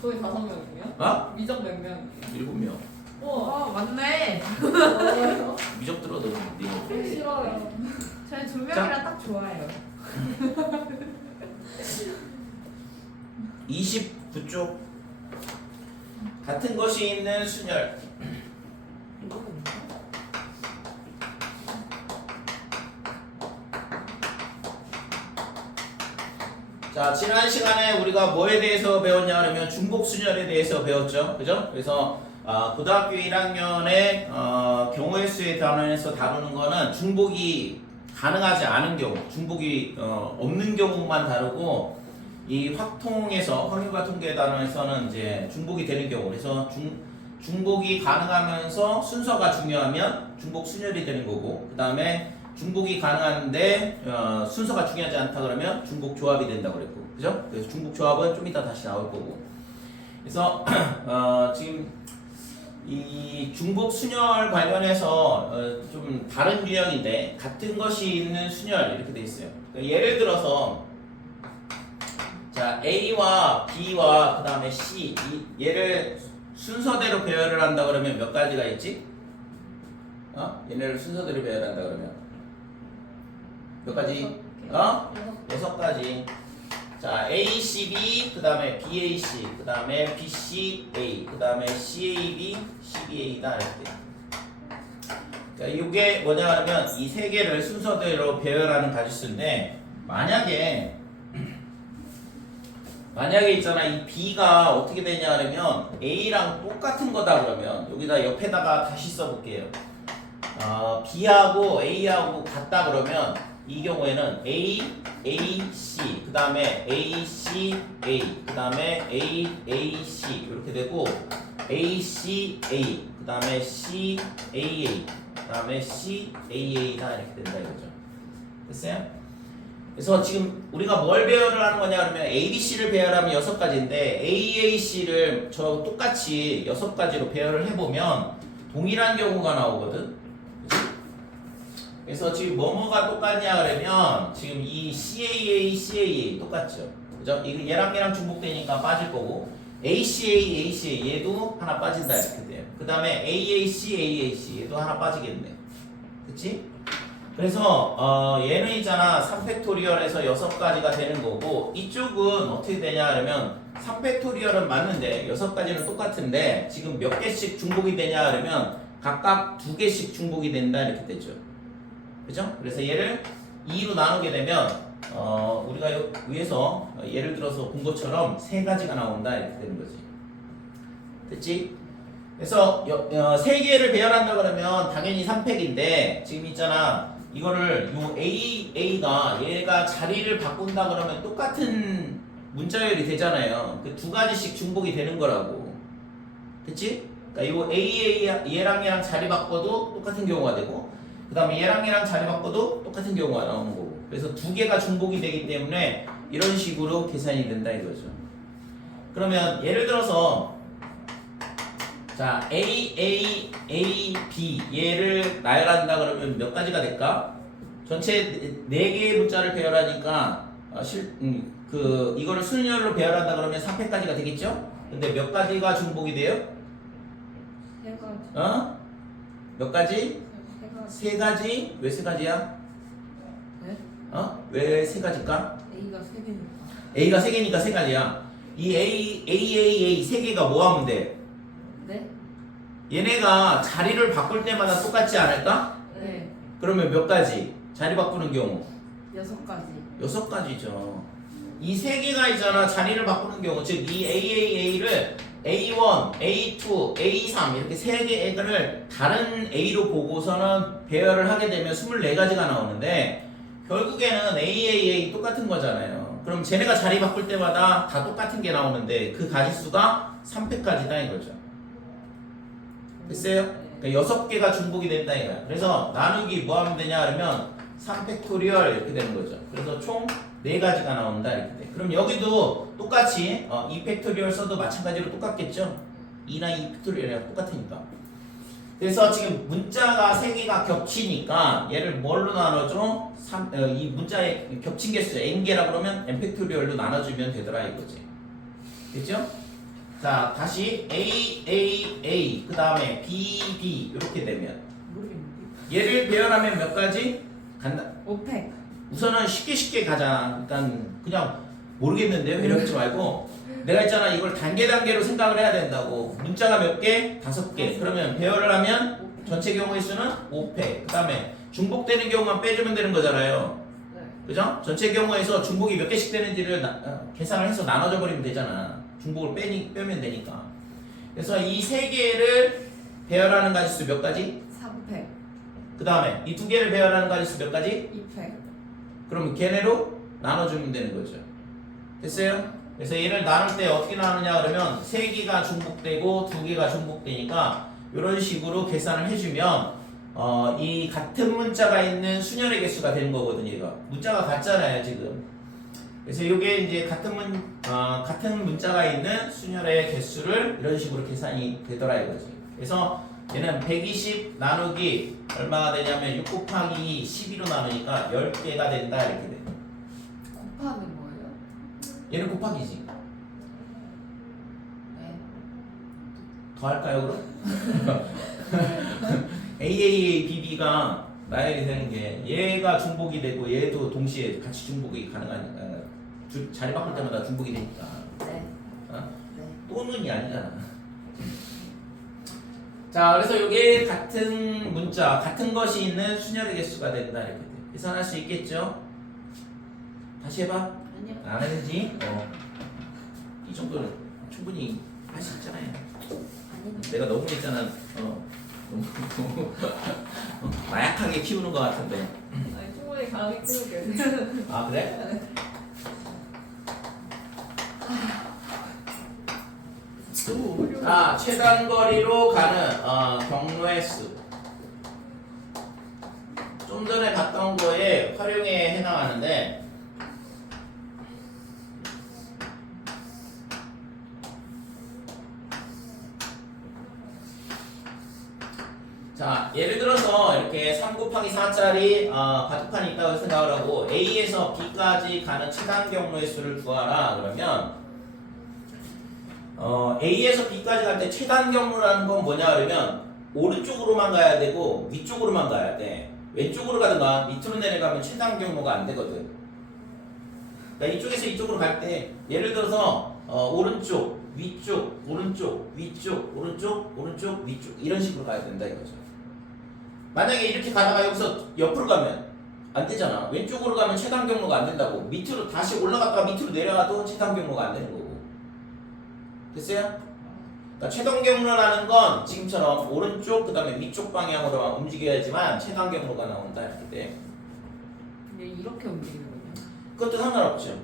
거의 5명이에요? 어? 미적 몇 명? 7명. 우와. 맞네. 미적 들어도 네. 싫어요. 저희 2명이라 딱 좋아요. 29쪽. 같은 것이 있는 순열. 자, 지난 시간에 우리가 뭐에 대해서 배웠냐 하면 중복순열에 대해서 배웠죠. 그죠? 그래서 고등학교 1학년의 경우의 수에 관해서 다루는 거는 중복이 가능하지 않은 경우, 중복이 없는 경우만 다루고, 이 확통에서 확률과 통계 단원에서는 이제 중복이 되는 경우, 그래서 중복이 가능하면서 순서가 중요하면 중복 순열이 되는 거고, 그 다음에 중복이 가능한데 순서가 중요하지 않다 그러면 중복 조합이 된다고 그랬고, 그죠? 그래서 중복 조합은 좀 이따 다시 나올 거고. 그래서 지금 이 중복 순열 관련해서 좀 다른 유형인데 같은 것이 있는 순열 이렇게 돼 있어요. 그러니까 예를 들어서 자 A와 B와 그 다음에 C 얘를 순서대로 배열을 한다 그러면 몇 가지가 있지? 얘네를 순서대로 배열한다 그러면 몇 가지? 6가지. 자, A, C, B, 그 다음에 B, A, C, 그 다음에 B, C, A, 그 다음에 C, A, B, C, B, A다 이렇게. 자, 이게 뭐냐 하면 이 세 개를 순서대로 배열하는 가지수인데 만약에 있잖아 이 B가 어떻게 되냐 하면 A랑 똑같은 거다 그러면 여기다 옆에다가 다시 써볼게요. B하고 A하고 같다 그러면 이 경우에는 A, A, C, 그 다음에 A, C, A, 그 다음에 A, A, C 이렇게 되고 A, C, A, 그 다음에 C, A, A, 그 다음에 C, A, A다 이렇게 된다 이거죠. 됐어요? 그래서 지금 우리가 뭘 배열을 하는 거냐 그러면 A, B, C를 배열하면 6가지인데 A, A, C를 저 똑같이 6가지로 배열을 해보면 동일한 경우가 나오거든. 그래서 지금 뭐뭐가 똑같냐 그러면 지금 이 CAA, CAA 똑같죠. 그죠? 이거 얘랑 중복되니까 빠질 거고 ACA, ACA 얘도 하나 빠진다 이렇게 돼요. 그 다음에 AAC, AAC 얘도 하나 빠지겠네. 그치? 그래서 얘는 있잖아 3팩토리얼에서 6가지가 되는 거고 이쪽은 어떻게 되냐 그러면 3팩토리얼은 맞는데 6가지는 똑같은데 지금 몇 개씩 중복이 되냐 그러면 각각 2개씩 중복이 된다 이렇게 되죠. 그죠? 그래서 얘를 2로 나누게 되면 우리가 위에서 예를 들어서 본 것처럼 3가지가 나온다 이렇게 되는 거지. 됐지? 그래서 3개를 배열한다 그러면 당연히 3팩인데 지금 있잖아 이거를 요 A가 얘가 자리를 바꾼다 그러면 똑같은 문자열이 되잖아요. 그 2가지씩 중복이 되는 거라고. 됐지? 그러니까 요 얘랑 자리 바꿔도 똑같은 경우가 되고 그 다음에 얘랑 자리 바꿔도 똑같은 경우가 나오는 거고 그래서 2개가 중복이 되기 때문에 이런 식으로 계산이 된다 이거죠. 그러면 예를 들어서 자 A, B 얘를 나열한다 그러면 몇 가지가 될까? 전체 4개의 문자를 배열하니까 이거를 순열로 배열한다 그러면 3팩까지가 되겠죠? 근데 몇 가지가 중복이 돼요? 3가지. 몇 가지? 3가지? 왜 3가지야? 네? 왜 3가지일까? A가 3개니까. A가 3개니까 3가지야. 이 A 3개가 뭐 하면 돼? 네? 얘네가 자리를 바꿀 때마다 똑같지 않을까? 네. 그러면 몇 가지? 자리 바꾸는 경우? 6가지. 6가지죠. 이 3개가 있잖아. 자리를 바꾸는 경우. 즉, 이 AAA를 A1, A2, A3 이렇게 3개를 다른 A로 보고서는 배열을 하게 되면 24가지가 나오는데 결국에는 AAA 똑같은 거잖아요. 그럼 쟤네가 자리 바꿀 때마다 다 똑같은 게 나오는데 그 가지수가 3팩까지다 이거죠. 됐어요? 그러니까 6개가 중복이 된다 이거야. 그래서 나누기 뭐 하면 되냐 그러면 3팩토리얼 이렇게 되는 거죠. 그래서 총 4가지가 나온다 이렇게 돼. 그럼 여기도 똑같이 2팩토리얼 써도 마찬가지로 똑같겠죠? 2나 2팩토리얼이랑 똑같으니까. 그래서 지금 문자가 3개가 겹치니까 얘를 뭘로 나눠줘? 이 문자의 겹친 개수 n개라 그러면 n팩토리얼로 나눠주면 되더라 이거지. 됐죠? 자 다시 A 그 다음에 B 이렇게 되면 모르겠는데. 얘를 배열하면 몇 가지? 간다. 오펙. 우선은 쉽게 가자. 일단 그냥 모르겠는데요 이러지 말고 내가 있잖아 이걸 단계로 생각을 해야 된다고. 문자가 몇 개? 5개. 그러면 배열을 하면 전체 경우의 수는 5팩. 그 다음에 중복되는 경우만 빼주면 되는 거잖아요. 네. 그죠? 전체 경우에서 중복이 몇 개씩 되는지를 계산을 해서 나눠져 버리면 되잖아. 중복을 빼면 되니까. 그래서 이 세 개를 배열하는 가지수 몇 가지? 3팩. 그 다음에 이 두 개를 배열하는 가지수 몇 가지? 2팩. 그러면 걔네로 나눠주면 되는 거죠. 됐어요? 그래서 얘를 나눌 때 어떻게 나누냐 그러면 세 개가 중복되고 두 개가 중복되니까 이런 식으로 계산을 해주면 이 같은 문자가 있는 순열의 개수가 되는 거거든요. 이거 문자가 같잖아요 지금. 그래서 이게 이제 같은 문자가 있는 순열의 개수를 이런 식으로 계산이 되더라 이거지. 그래서 얘는 120 나누기 얼마가 되냐면 6 곱하기 12로 나누니까 10개가 된다 이렇게 돼. 곱하는 뭐예요? 얘는 곱하기지. 네. 더 할까요 그럼? AABB가 나열이 되는 게 얘가 중복이 되고 얘도 동시에 같이 중복이 가능하니까 자리 바꿀 때마다 중복이 되니까. 네. 어? 네. 또는이 아니잖아. 자, 그래서 이게 같은 문자, 같은 것이 있는 순열의 개수가 된다 이렇게 돼. 계산할 수 있겠죠? 다시 해봐. 아니요. 안 하는지? 이 정도는 충분히 할 수 있잖아요. 아니요. 내가 너무 했잖아. 너무 나약하게 키우는 것 같은데. 아니 충분히 강하게 키울게요. 아 그래? 자, 최단 거리로 가는 경로의 수. 좀 전에 봤던 거에 활용에 해당하는데 자, 예를 들어서 이렇게 3 곱하기 4짜리 바둑판이 있다고 생각을 하고 A에서 B까지 가는 최단 경로의 수를 구하라 그러면 A에서 B까지 갈 때 최단 경로라는 건 뭐냐 그러면 오른쪽으로만 가야 되고 위쪽으로만 가야 돼. 왼쪽으로 가든가 밑으로 내려가면 최단 경로가 안 되거든. 그러니까 이쪽에서 이쪽으로 갈 때 예를 들어서 오른쪽, 위쪽, 오른쪽, 위쪽, 오른쪽, 오른쪽, 위쪽 이런 식으로 가야 된다 이거죠. 만약에 이렇게 가다가 여기서 옆으로 가면 안 되잖아. 왼쪽으로 가면 최단 경로가 안 된다고. 밑으로 다시 올라갔다가 밑으로 내려가도 최단 경로가 안 되는 거고. 됐어요? 그러니까 최단 경로라는 건 지금처럼 오른쪽 그 다음에 위쪽 방향으로만 움직여야지만 최단 경로가 나온다 이렇게 돼. 근데 이렇게 움직이는 거예요? 그것도 상관없죠.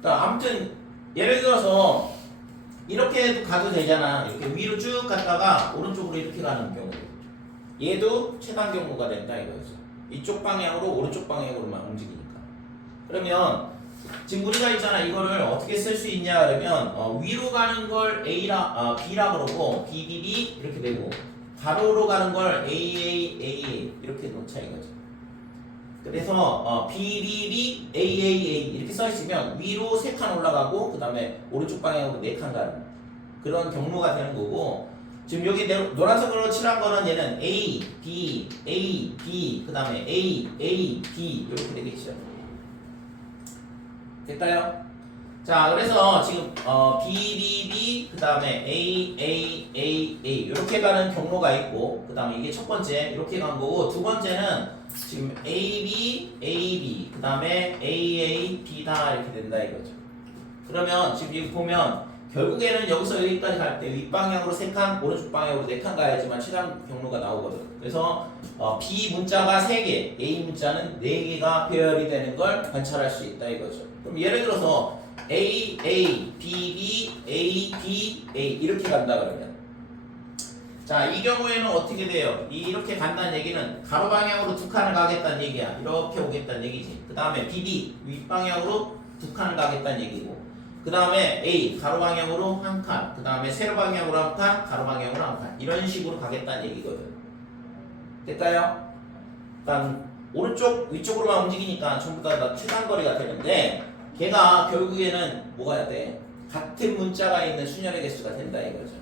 그러니까 아무튼 예를 들어서 이렇게도 가도 되잖아. 이렇게 위로 쭉 갔다가 오른쪽으로 이렇게 가는 경우. 얘도 최단 경로가 된다 이거죠. 이쪽 방향으로 오른쪽 방향으로만 움직이니까. 그러면 지금 우리가 있잖아. 이거를 어떻게 쓸 수 있냐 그러면 위로 가는 걸 B라 그러고 BBB 이렇게 되고 가로로 가는 걸 AA 이렇게 놓자 이거죠. 그래서 BBB AAA 이렇게 써 있으면 위로 3칸 올라가고 그 다음에 오른쪽 방향으로 4칸 가는 그런 경로가 되는 거고 지금 여기 노란색으로 칠한 거는 얘는 A, B, A, B 그 다음에 A, A, B 이렇게 되겠죠. 될까요? 자 그래서 지금 BBB 그 다음에 AAAA 이렇게 가는 경로가 있고 그 다음에 이게 첫 번째 이렇게 간 거고 두 번째는 지금 AB, AB 그 다음에 AA, B다 이렇게 된다 이거죠. 그러면 지금 여기 보면 결국에는 여기서 여기까지 갈 때 윗방향으로 3칸 오른쪽 방향으로 4칸 가야지만 최단 경로가 나오거든. 그래서 B 문자가 3개 A 문자는 4개가 배열이 되는 걸 관찰할 수 있다 이거죠. 그럼 예를 들어서 A, A, B, B, A, B, A 이렇게 간다 그러면 자, 이 경우에는 어떻게 돼요? 이렇게 간다는 얘기는 가로 방향으로 2칸을 가겠다는 얘기야. 이렇게 오겠다는 얘기지. 그 다음에 BB 윗방향으로 2칸을 가겠다는 얘기고 그 다음에 A 가로 방향으로 1칸 그 다음에 세로 방향으로 1칸 가로 방향으로 1칸 이런 식으로 가겠다는 얘기거든. 될까요? 일단 오른쪽 위쪽으로만 움직이니까 전부 다 최단 거리가 되는데 걔가 결국에는 뭐가 해야 돼? 같은 문자가 있는 순열의 개수가 된다 이거죠.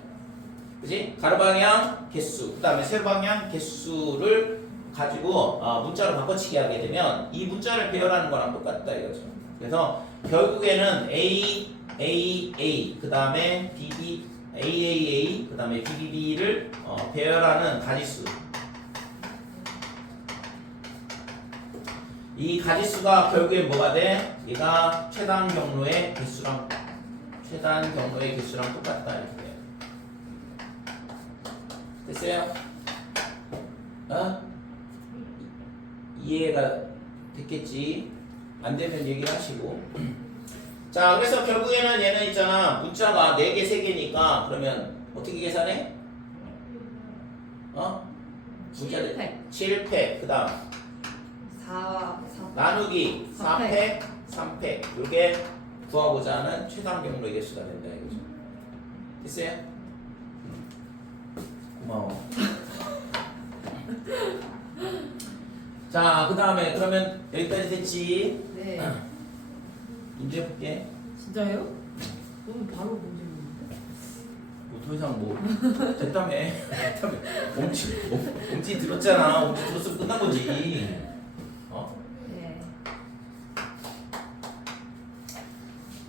그지? 가로 방향 개수, 그 다음에 세로 방향 개수를 가지고 문자로 바꿔치기 하게 되면 이 문자를 배열하는 거랑 똑같다 이거죠. 그래서 결국에는 A, 그 다음에 BB, AAA, 그 다음에 BBB를 배열하는 가지수. 이 가지수가 결국에 뭐가 돼? 얘가 최단 경로의 개수랑 똑같다 이렇게 돼요. 됐어요? 이해가 됐겠지? 안 되면 얘기를 하시고. 자, 그래서 결국에는 얘는 있잖아. 문자가 4개, 3개니까 그러면 어떻게 계산해? 문자들 7팩. 7팩. 그 다음 4 나누기 4팩, 3팩. 이게 구하고자 하는 최단 경로의 개수가 된다 이거죠. 됐어요? 고마워. 자, 그 다음에 그러면 여기까지 됐지? 네. 문제 볼게. 진짜요? 너무 바로 문제 묻는데? 뭐 더 이상 뭐 됐다며. 옴지 들었잖아. 옴지 들었으면 끝난 거지. 네.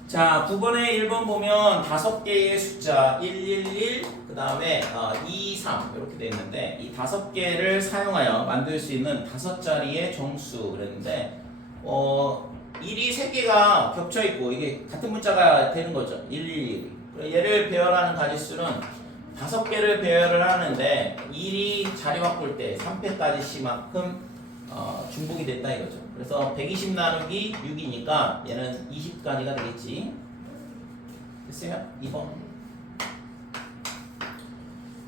자, 9번에 1번 보면 5개의 숫자 111, 그 다음에 2, 3 이렇게 돼 있는데 이 5개를 사용하여 만들 수 있는 5자리의 정수 그랬는데 1이 3개가 겹쳐 있고 이게 같은 문자가 되는 거죠. 111. 얘를 배열하는 가지수는 5개를 배열을 하는데 1이 자리 바꿀 때 3패까지 C만큼 중복이 됐다 이거죠. 그래서 120 나누기 6이니까 얘는 20까지가 되겠지. 됐어요? 2번.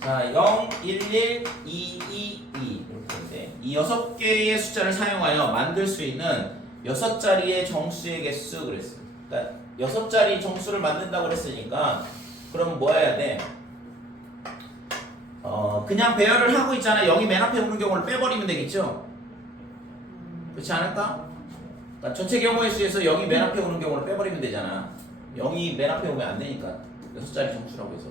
자, 0, 1, 1, 2, 2, 2 이렇게 되는데 이 6개의 숫자를 사용하여 만들 수 있는 6자리의 정수의 개수 그랬어요. 그러니까 6자리 정수를 만든다고 그랬으니까 그럼 뭐 해야 돼? 그냥 배열을 하고 있잖아. 0이 맨 앞에 오는 경우를 빼버리면 되겠죠? 그렇지 않을까? 그러니까 전체 경우의 수에서 0이 맨 앞에 오는 경우를 빼버리면 되잖아. 0이 맨 앞에 오면 안 되니까 6자리 정수라고 해서.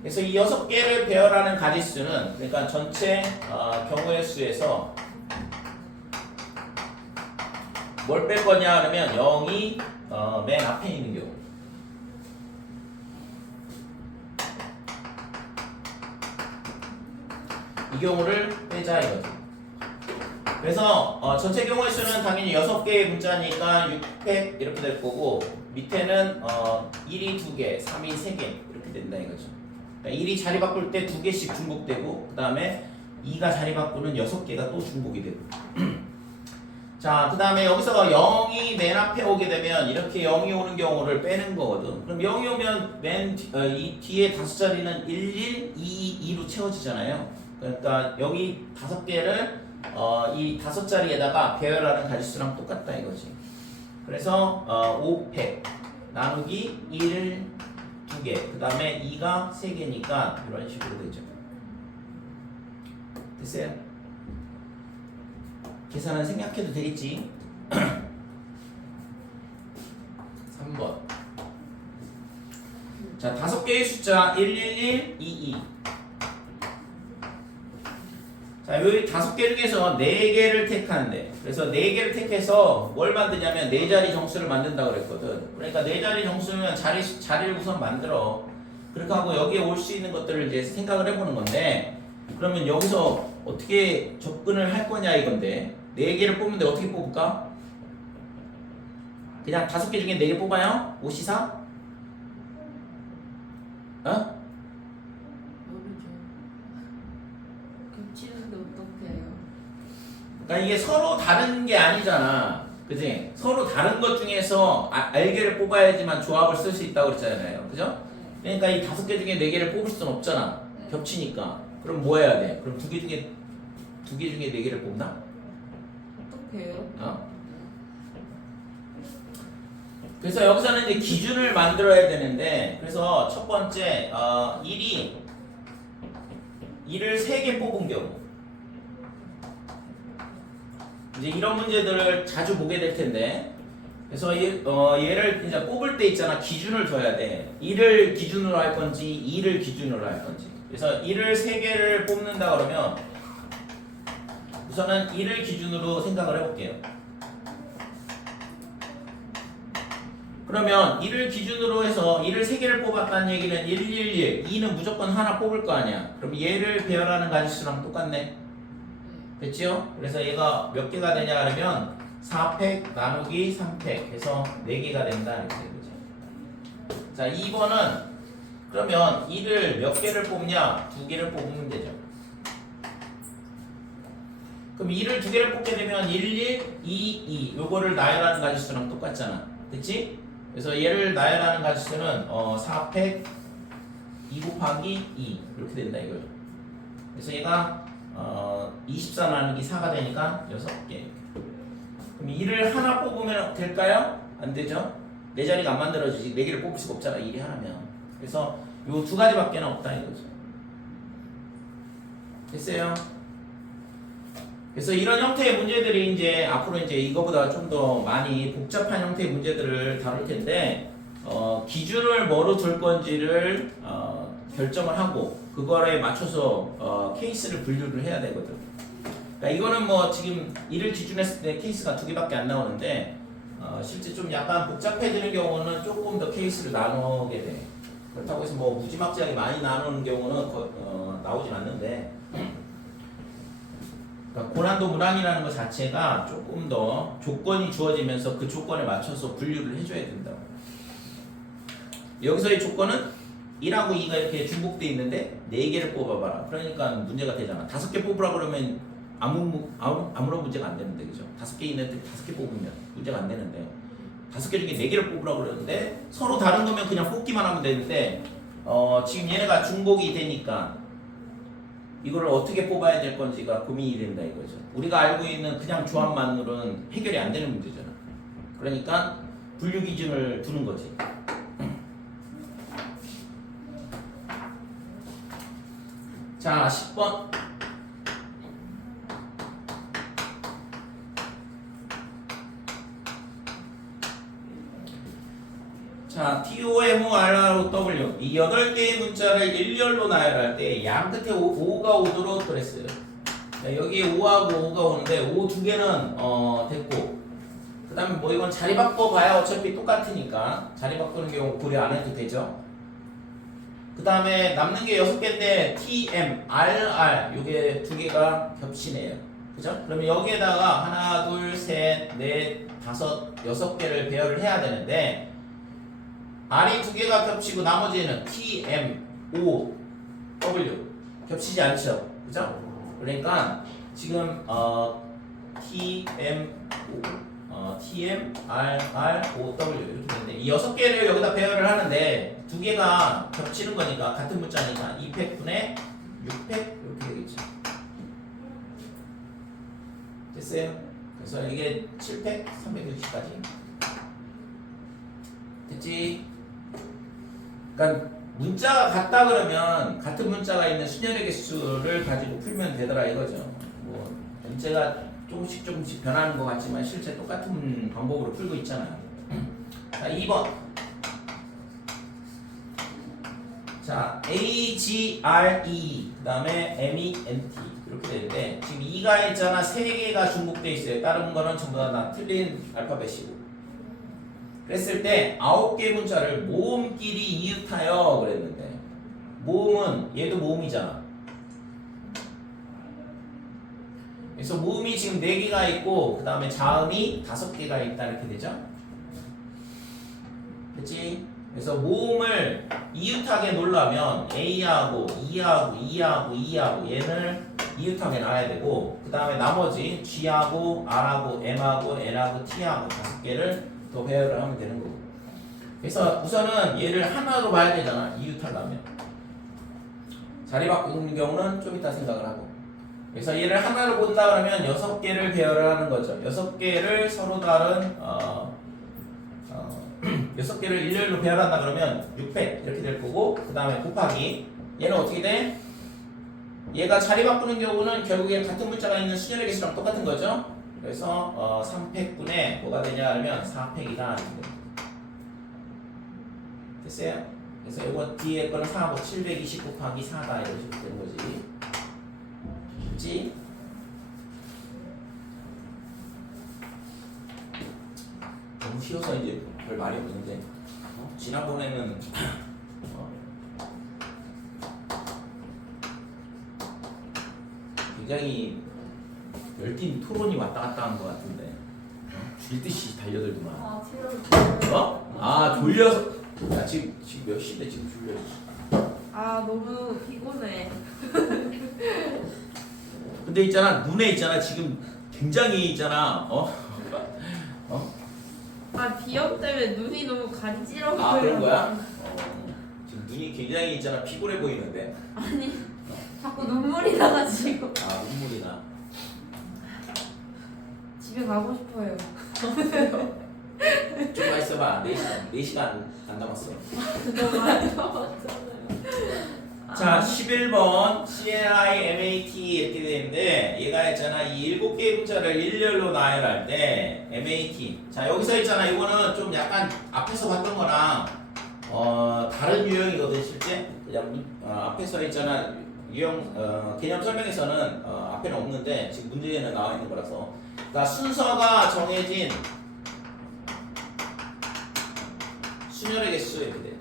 그래서 이 6개를 배열하는 가지수는 그러니까 전체 경우의 수에서 뭘 뺄 거냐 그러면 0이 맨 앞에 있는 경우. 이 경우를 빼자 이거죠. 그래서 전체 경우의 수는 당연히 6개의 문자니까 6팩 이렇게 될 거고 밑에는 1이 2개, 3이 3개 이렇게 된다 이거죠. 그러니까 1이 자리 바꿀 때 2개씩 중복되고 그 다음에 2가 자리 바꾸는 6개가 또 중복이 되고 자, 그 다음에 여기서 0이 맨 앞에 오게 되면 이렇게 0이 오는 경우를 빼는 거거든. 그럼 0이 오면 이 뒤에 5자리는 1, 1, 2, 2로 채워지잖아요. 그러니까 여기 5개를 이 5자리에다가 배열하는 가지수랑 똑같다 이거지. 그래서 5팩 나누기 1, 2개 그 다음에 2가 3개니까 이런 식으로 되죠. 됐어요? 계산은 생략해도 되겠지. 3번. 자, 5개의 숫자 111, 22. 자, 여기 5개 중에서 4개를 택하는데 그래서 4개를 택해서 뭘 만드냐면 4자리 정수를 만든다고 그랬거든. 그러니까 4자리 정수면 자리를 우선 만들어. 그렇게 하고 여기에 올 수 있는 것들을 이제 생각을 해보는 건데 그러면 여기서 어떻게 접근을 할 거냐 이건데 4개를 뽑는데 어떻게 뽑을까? 그냥 5개 중에 4개 뽑아요? 5시사? 모르죠. 겹치는데 어떡해요? 그러니까 이게 서로 다른 게 아니잖아. 그지? 서로 다른 것 중에서 알개를 뽑아야지만 조합을 쓸 수 있다고 그랬잖아요. 그죠? 그러니까 이 5개 중에 4개를 뽑을 수는 없잖아. 겹치니까. 그럼 뭐 해야 돼? 그럼 2개 중에 4개를 뽑나? 어떡해요? 그래서 여기서는 이제 기준을 만들어야 되는데 그래서 첫 번째 1을 3개 뽑은 경우 이제 이런 문제들을 자주 보게 될 텐데 그래서 얘를 이제 뽑을 때 있잖아. 기준을 둬야 돼. 1을 기준으로 할 건지 2를 기준으로 할 건지. 그래서 1을 3개를 뽑는다 그러면 우선은 1을 기준으로 생각을 해볼게요. 그러면 1을 기준으로 해서 1을 3개를 뽑았다는 얘기는 1, 1, 1, 2는 무조건 하나 뽑을 거 아니야. 그럼 얘를 배열하는 가지수랑 똑같네. 됐죠? 그래서 얘가 몇 개가 되냐 그러면 4팩 나누기 3팩 해서 4개가 된다 이렇게 되는 거죠. 자 2번은 그러면 1을 몇 개를 뽑냐? 2개를 뽑으면 되죠. 그럼 2를 2개를 뽑게 되면 1, 1, 2, 2 요거를 나열하는 가지수랑 똑같잖아. 그치? 그래서 얘를 나열하는 가지수는 4팩 2 곱하기 2 이렇게 된다 이거죠. 그래서 얘가 24 나누기 4가 되니까 6개. 그럼 2를 하나 뽑으면 될까요? 안 되죠? 네 자리가 안 만들어지지. 4개를 뽑을 수가 없잖아. 1이 하나면. 그래서 요 두 가지밖에 없다 이거죠. 됐어요? 그래서 이런 형태의 문제들이 이제 앞으로 이제 이거보다 좀 더 많이 복잡한 형태의 문제들을 다룰 텐데 기준을 뭐로 둘 건지를 결정을 하고 그거에 맞춰서 케이스를 분류를 해야 되거든. 그러니까 이거는 뭐 지금 이를 기준했을 때 케이스가 2개밖에 안 나오는데 실제 좀 약간 복잡해지는 경우는 조금 더 케이스를 나누게 돼. 그렇다고 해서 뭐 무지막지하게 많이 나누는 경우는 나오진 않는데 그러니까 고난도 문항이라는 것 자체가 조금 더 조건이 주어지면서 그 조건에 맞춰서 분류를 해줘야 된다고. 여기서의 조건은 1하고 2가 이렇게 중복돼 있는데 4개를 뽑아봐라. 그러니까 문제가 되잖아. 5개 뽑으라 그러면 아무런 문제가 안 되는데, 그죠? 5개 있는데 5개 뽑으면 문제가 안 되는데 5개 중에 4개를 뽑으라 그러는데 서로 다른 거면 그냥 뽑기만 하면 되는데 지금 얘네가 중복이 되니까 이거를 어떻게 뽑아야 될 건지가 고민이 된다 이거죠. 우리가 알고 있는 그냥 조합만으로는 해결이 안 되는 문제잖아. 그러니까 분류 기준을 두는 거지. 자, 10번. 자, TOMORROW 이 8개의 문자를 일렬로 나열할 때 양 끝에 5가 오도록 그랬어요. 자, 여기에 5하고 5가 오는데 5 2개는 됐고 그 다음에 뭐 이건 자리 바꿔봐야 어차피 똑같으니까 자리 바꾸는 경우 고려 안 해도 되죠. 그 다음에 남는 게 6개인데 TM, RR 요게 2개가 겹치네요. 그죠? 그러면 여기에다가 하나, 둘, 셋, 넷, 다섯, 6개를 배열을 해야 되는데 R이 2개가 겹치고 나머지는 T, M, O, W 겹치지 않죠. 그죠? 그러니까 지금 T, M, O, T, M, R, R, O, W 이렇게 되는데 이 6개를 여기다 배열을 하는데 2개가 겹치는 거니까 같은 문자니까 2팩분의 6팩 이렇게 되겠죠. 됐어요? 그래서 이게 7팩 360까지 됐지? 그러니까 문자가 같다 그러면 같은 문자가 있는 수열의 개수를 가지고 풀면 되더라 이거죠. 뭐 문제가 조금씩 변하는 것 같지만 실제 똑같은 방법으로 풀고 있잖아요. 자, 2번. 자, A, G, R, E 그 다음에 M, E, N, T 이렇게 되는데 지금 2가 있잖아. 3개가 중복돼 있어요. 다른 거는 전부 다 틀린 알파벳이고 그랬을 때 9개 문자를 모음끼리 이웃하여 그랬는데 모음은 얘도 모음이잖아. 그래서 모음이 지금 4개가 있고 그 다음에 자음이 5개가 있다 이렇게 되죠. 그치? 그래서 모음을 이웃하게 놓으려면 A하고 E하고 E하고 E하고 얘를 이웃하게 놔야 되고 그 다음에 나머지 G하고 R하고 M하고 N하고 T하고 5개를 더 배열을 하면 되는 거고. 그래서 우선은 얘를 하나로 봐야 되잖아. 이웃하려면 자리 바꾸는 경우는 좀 이따 생각을 하고 그래서 얘를 하나로 본다 그러면 6개를 배열을 하는 거죠. 6개를 서로 다른 6개를 일렬로 배열한다 그러면 6팩 이렇게 될 거고 그 다음에 곱하기 얘는 어떻게 돼? 얘가 자리 바꾸는 경우는 결국에 같은 문자가 있는 수열의 개수랑 똑같은 거죠. 그래서 3팩분에 뭐가 되냐 하면 4팩이다. 됐어요? 그래서 이거 뒤에 거는 4하고 720 곱하기 4다 이런 식으로 되는 거지. 그치? 너무 쉬워서 이제 별 말이 없는데 지난번에는 굉장히 열띤 토론이 왔다 갔다 한 것 같은데 쥐듯이 달려들구만. 아, 티를 어? 아 졸려서. 야 지금 몇 시인데 지금 졸려. 아 너무 피곤해. 근데 있잖아 눈에 있잖아 지금 굉장히 있잖아 아 비염 때문에 눈이 너무 간지러워. 아 그런 거야? 지금 눈이 굉장히 있잖아 피곤해 보이는데. 아니 자꾸 눈물이 나가지고 아 눈물이 나. 집에 가고 싶어요. 좀만 있어봐. 4시간 안 남았어. 너무 많이 자 11번 CNI MAT 이렇게 되는데 얘가 있잖아 이 7개의 문자를 일렬로 나열할 때 MAT. 자 여기서 있잖아 이거는 좀 약간 앞에서 봤던 거랑 다른 유형이거든 실제. 그냥 앞에서 있잖아 유형 개념 설명에서는 앞에는 없는데 지금 문제에는 나와 있는 거라서. 그러니까 순서가 정해진 순열의 개수 이렇게 돼.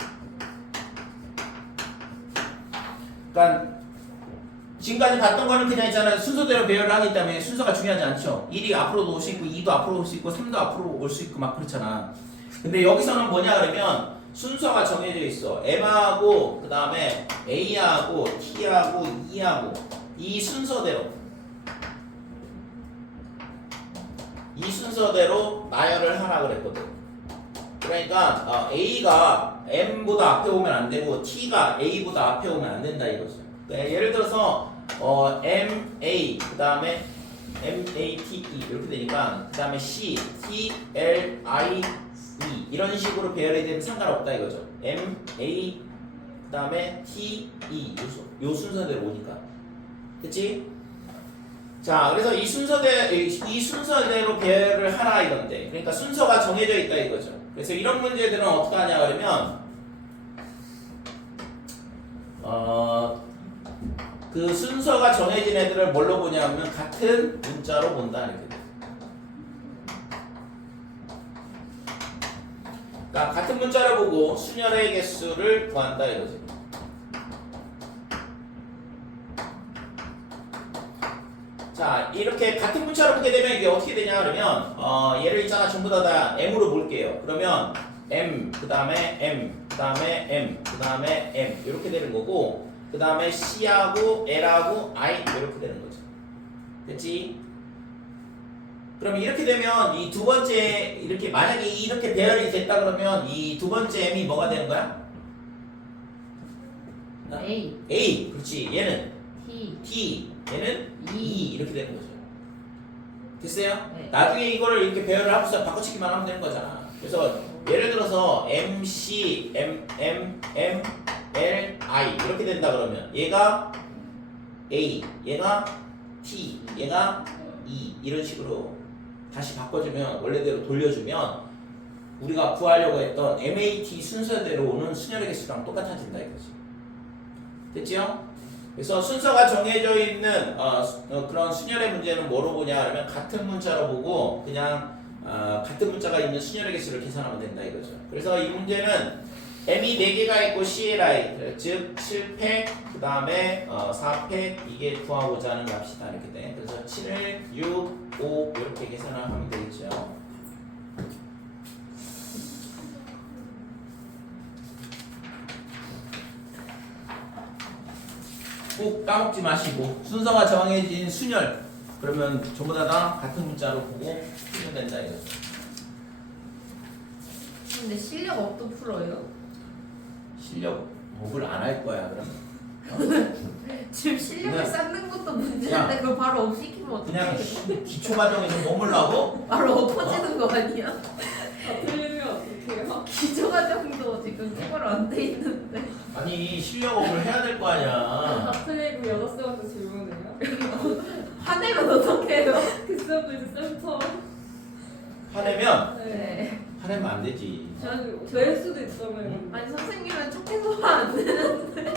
그러니까 지금까지 봤던 거는 그냥 있잖아요 순서대로 배열을 하기 때문에 순서가 중요하지 않죠. 1이 앞으로도 올 수 있고 2도 앞으로 올 수 있고 3도 앞으로 올 수 있고 막 그렇잖아. 근데 여기서는 뭐냐 그러면 순서가 정해져 있어. M하고 그 다음에 A하고 T하고 E하고 이 순서대로 나열을 하라 그랬거든. 그러니까 A가 M보다 앞에 오면 안 되고 T가 A보다 앞에 오면 안 된다 이거죠. 그러니까 예를 들어서 MA 그 다음에 MATE 이렇게 되니까 그 다음에 C, T, L, I, E 이런 식으로 배열이 되면 상관없다 이거죠. MA 그 다음에 T, E 요 순서대로 오니까. 그치? 자, 그래서 이 순서대로 배열을 하라 이건데, 그러니까 순서가 정해져 있다 이거죠. 그래서 이런 문제들은 어떻게 하냐 그러면 그 순서가 정해진 애들을 뭘로 보냐면 같은 문자로 본다 이렇게 돼. 그러니까 같은 문자를 보고 순열의 개수를 구한다 이거지. 자 이렇게 같은 문자로 보게 되면 이게 어떻게 되냐 그러면 얘를 있잖아 전부 다 M으로 볼게요. 그러면 M 그 다음에 M 그 다음에 M 그 다음에 M 이렇게 되는 거고 그 다음에 C하고 L하고 I 이렇게 되는 거죠. 됐지? 그럼 이렇게 되면 이 두 번째 이렇게 만약에 이렇게 배열이 됐다 그러면 이 두 번째 M이 뭐가 되는 거야? A, A 그렇지. 얘는 T, T 얘는 E 이렇게 되는 거죠. 됐어요? 네. 나중에 이거를 이렇게 배열을 하고서 바꿔치기만 하면 되는 거잖아. 그래서 예를 들어서 M, C, M, L, I 이렇게 된다 그러면 얘가 A, 얘가 T, 얘가 E 이런 식으로 다시 바꿔주면 원래대로 돌려주면 우리가 구하려고 했던 MAT 순서대로 오는 순열의 개수랑 똑같아진다 이거지. 됐지요? 그래서 순서가 정해져 있는 그런 순열의 문제는 뭐로 보냐 하면 같은 문자로 보고 그냥 같은 문자가 있는 순열의 개수를 계산하면 된다 이거죠. 그래서 이 문제는 M이 4개가 있고 CLI 즉 7팩 그 다음에 4팩 이게 구하고자 하는 값이다 이렇게 돼. 그래서 7, 6, 5 이렇게 계산을 하면 되겠죠. 꼭 까먹지 마시고 순서가 정해진 순열 그러면 전부 다 같은 문자로 보고 풀면 된다 이거죠. 근데 실력 업도 풀어요? 실력 업을 안 할 거야 그러면. 지금 실력을 그냥- 쌓는 것도 그냥- 문제인데 그걸 바로 없애키면 그냥 어떡해? 기초 과정에서 머물라고? 바로 엎어지는 거 아니야? 다 틀리면 어떡해요? 기초과정도 지금 똑바로 안 돼 있는데 아니 실력 업을 해야 될 거 아니야. 다 틀리고 6개 질문해요? 화내면 어떡해요? 그 쌤도 이제 쌤처럼. 화내면 네. 화내면 안 되지. 저는 될 수도 있잖아요. 아니 선생님은 착해서 화 안 되는데.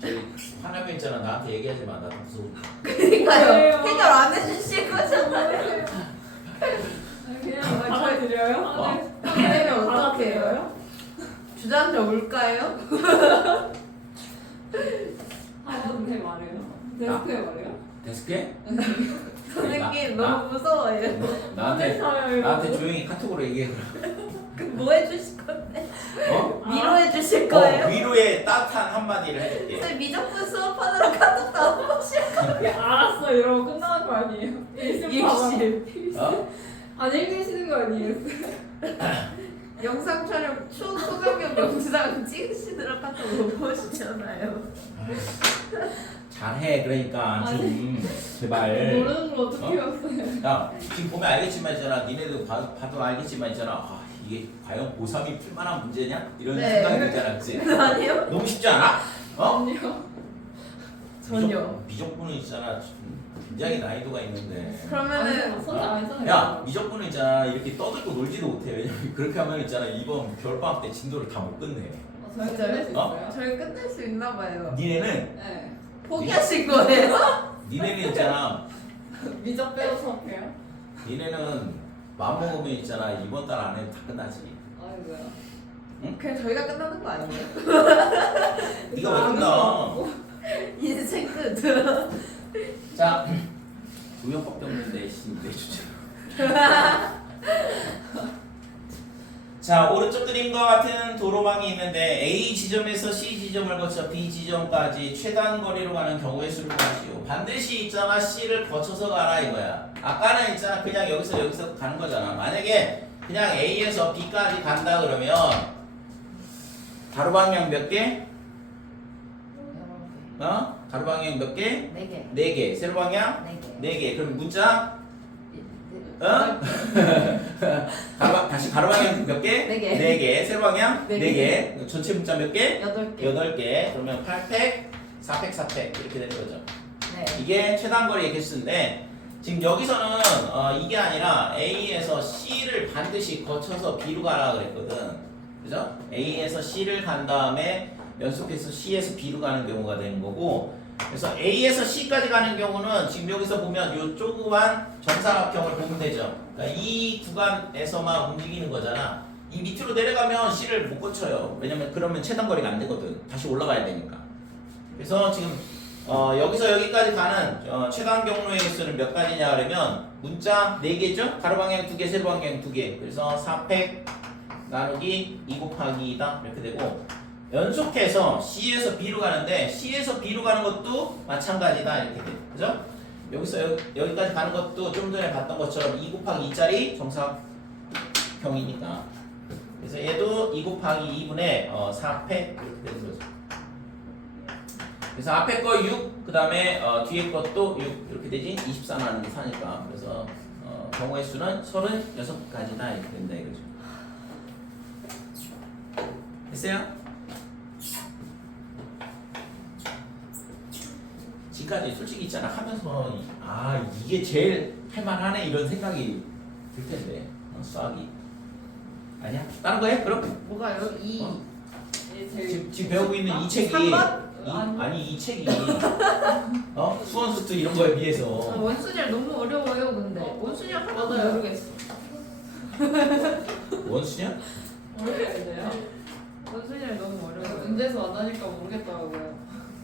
저기 화내면 있잖아. 나한테 얘기하지 마. 나도 무서워. 그러니까요. 왜요? 해결 안 해주실 거잖아요. 그냥 저희- 받아들여요? 화내면 어떡해요? 받아들여요? 주저앉아 울까요? 학원에 말해요? 데스크에 말해요? 데스크에? 선생님 나- 너무 무서워요. 나한테 조용히 카톡으로 얘기해. 그럼 뭐 해주실 건데? 어? 위로해 주실 거예요? 위로의 따뜻한 한마디를 해줄게. 선생님 미적분 수업하느라 카톡도 안 보실 알았어 이러고 끝나는 거 아니에요? 일십. 어? 안 읽으시는 거 아니에요? 영상 촬영 초저녁 영상 찍으시느라 카톡 못 보시잖아요. 잘해. 그러니까 좀 제발. 모르는 걸 어떻게 외웠어요? 야 지금 보면 알겠지만 있잖아. 니네도 봐도 알겠지만 있잖아. 아 이게 과연 고3이 풀만한 문제냐? 이런 네. 생각이 들잖아. 그치? 아니요? 너무 쉽지 않아? 어? 아니요. 전혀. 미적분은 있잖아. 굉장히 난이도가 있는데. 그러면은 손안 했잖아요. 야 미적분은 있잖아. 이렇게 떠들고 놀지도 못해. 왜냐면 그렇게 하면 있잖아. 이번 겨울방학 때 진도를 다 못 끝내. 저희 끝낼 수 어? 있어요? 저희 끝낼 수 있나 봐요. 니네는 네. 포기하신 거예요? 니네는 있잖아. 미적 빼고 수업해요? 니네는 마음먹으면 있잖아. 이번 달 안에 다 끝나지. 아이고야. 그냥 저희가 끝나는 거 아니에요? 네가 왜 끝나? 인생 끝. 자, 두 명밖에 없는데 내 주제. 자, 오른쪽 그림과 같은 도로망이 있는데 A 지점에서 C 지점을 거쳐 B 지점까지 최단 거리로 가는 경우의 수를 구하시오. 반드시 있잖아 C를 거쳐서 가라 이거야. 아까는 있잖아 그냥 여기서 가는 거잖아. 만약에 그냥 A에서 B까지 간다 그러면 가로 방향 몇 개? 어? 가로 방향 몇 개? 4개. 4개. 세로 방향? 4개. 4개. 그럼 문자? 어? 다시 가로 방향 몇 개? 네 개. 4개. 세로 방향? 네 4개. 전체 문자 몇 개? 8개. 8개. 그러면 8팩, 4팩, 4팩 이렇게 되는 거죠. 네. 이게 최단 거리의 개수인데 지금 여기서는 이게 아니라 A에서 C를 반드시 거쳐서 B로 가라 그랬거든. 그죠? A에서 C를 간 다음에 연속해서 C에서 B로 가는 경우가 되는 거고, 그래서 A에서 C까지 가는 경우는 지금 여기서 보면 이 조그만 정사각형을 보면 되죠. 그러니까 이 구간에서만 움직이는 거잖아. 이 밑으로 내려가면 C를 못 거쳐요. 왜냐면 그러면 최단 거리가 안 되거든. 다시 올라가야 되니까. 그래서 지금 여기서 여기까지 가는 최단 경로의 개수는 몇 가지냐 그러면 문자 4개죠? 가로 방향 2개, 세로 방향 2개. 그래서 4팩 나누기 2 곱하기 2다 이렇게 되고, 연속해서 C에서 B로 가는데 C에서 B로 가는 것도 마찬가지다 이렇게 돼. 그죠? 여기서 여기까지 가는 것도 좀 전에 봤던 것처럼 2 곱하기 2짜리 정사각형이니까. 그래서 얘도 2 곱하기 2분의 4팩 이렇게 되는 거죠. 그래서 앞에 거 6, 그 다음에 뒤에 것도 6 이렇게 되지. 24 나누기 4니까. 그래서 경우의 수는 36가지다 이렇게 된다 이거죠. 됐어요? 지금까지 솔직히 있잖아 하면서 이게 제일 할만하네 이런 생각이 들 텐데 수학이 아니야? 다른 거 해? 그럼? 뭐가요? 2. 지금 배우고 있는 이 책이 3번? 아니 이 책이 수원수트 이런 거에 비해서 원순열 너무 어려워요 근데. 원순열 하나도 맞아요. 모르겠어. 원수냐? 모르겠는데요? 원순열 너무 어려워요. 문제에서 만나니까 모르겠더라고요.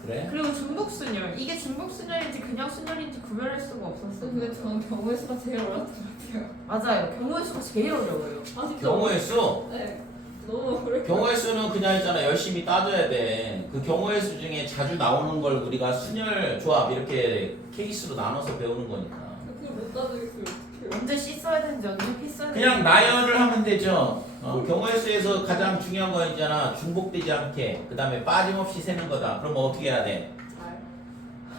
그래? 그리고 중복순열. 이게 중복순열인지 그냥 순열인지 구별할 수가 없었어요. 근데 저는 경우의 수가 제일 어려웠던 것 같아요. 맞아요. 경우의 수가 제일 어려워요. 아직도. 경우의 수? 네. 너무 어려워. 경우의 수는 그냥 있잖아 열심히 따져야 돼. 그 경우의 수 중에 자주 나오는 걸 우리가 순열 조합 이렇게 케이스로 나눠서 배우는 거니까. 그걸 못 따지겠어요. 어떡해요. 언제 C 써야 되는지 언제 P 써야 되는지. 그냥 나열을 하면 되죠. 경우의 수에서 가장 중요한 거 있잖아. 중복되지 않게. 그 다음에 빠짐없이 세는 거다. 그럼 어떻게 해야 돼? 잘.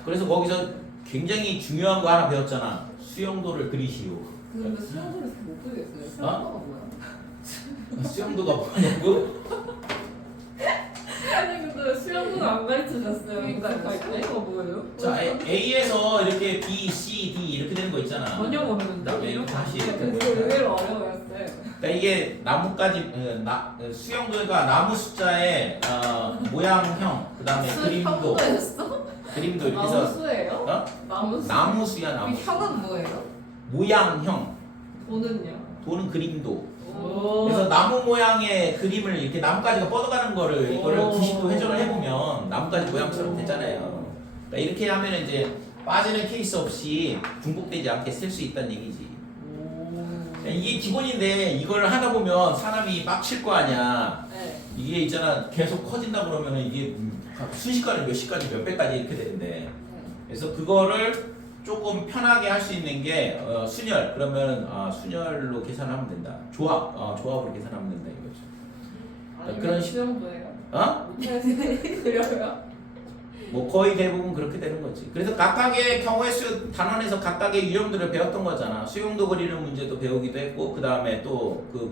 그래서 거기서 굉장히 중요한 거 하나 배웠잖아. 수용도를 그리시오. 근데 수영도를 잘 못 보겠어요. 수영도가 뭐야? 수용도가 뭐냐고? 아니 근데 수영도는 안 가르쳐줬어요. 그러니까 무슨 갈 때? 수영도가 뭐예요? 자, A에서 이렇게 B, C, D 이렇게 되는 거 있잖아. 전혀 모르는데. 네, 이거 다시. 근데 그거 의외로 어려워요. 그러니까 이게 나무까지 수영도가 나무 숫자의 모양형, 그다음에 그림도 이렇게 해서 나무수예요? 어? 나무수. 나무수야 나무. 형은 뭐예요? 모양형. 도는요? 도는 그림도. 오. 그래서 나무 모양의 그림을 이렇게 나뭇가지가 뻗어가는 거를 이거를 오. 90도 회전을 해보면 나뭇가지 모양처럼 되잖아요. 그러니까 이렇게 하면 이제 빠지는 케이스 없이 중복되지 않게 쓸 수 있다는 얘기지. 이게 기본인데 이걸 하다 보면 사람이 빡칠 거 아니야. 네. 이게 있잖아 계속 커진다 그러면 이게 순식간에 몇 시까지 몇 배까지 이렇게 되는데, 그래서 그거를 조금 편하게 할 수 있는 게 순열. 그러면 순열로 계산하면 된다. 조합으로 계산하면 된다 이거죠. 아니면 그런 수영도예요? 어? 그래요? 뭐 거의 대부분 그렇게 되는 거지. 그래서 각각의 경우의 수 단원에서 각각의 유형들을 배웠던 거잖아. 수용도 그리는 문제도 배우기도 했고, 그 다음에 또 그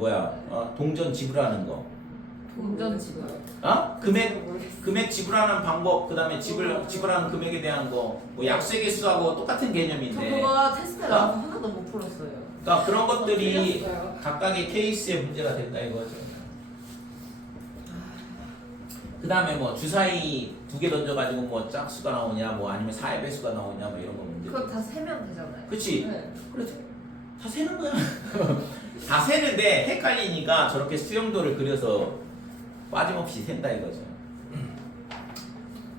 동전 지불하는 거. 동전 지불. 금액 지불하는 방법, 그 다음에 지불하는 금액에 대한 거, 뭐 약수의 개수하고 똑같은 저 개념인데. 그거 테스트 나와서 하나도 못 풀었어요. 그러니까 그런 것들이 틀렸어요. 각각의 케이스의 문제가 된다 이거죠. 그 다음에 뭐 주사위 2개 던져가지고 뭐 짝수가 나오냐, 뭐 아니면 4의 배수가 나오냐, 뭐 이런 거 문제. 그거 다 세면 되잖아요. 그치? 네. 그래, 다 세는 거야. 다 세는데 헷갈리니까 저렇게 수용도를 그려서 빠짐없이 센다 이거죠.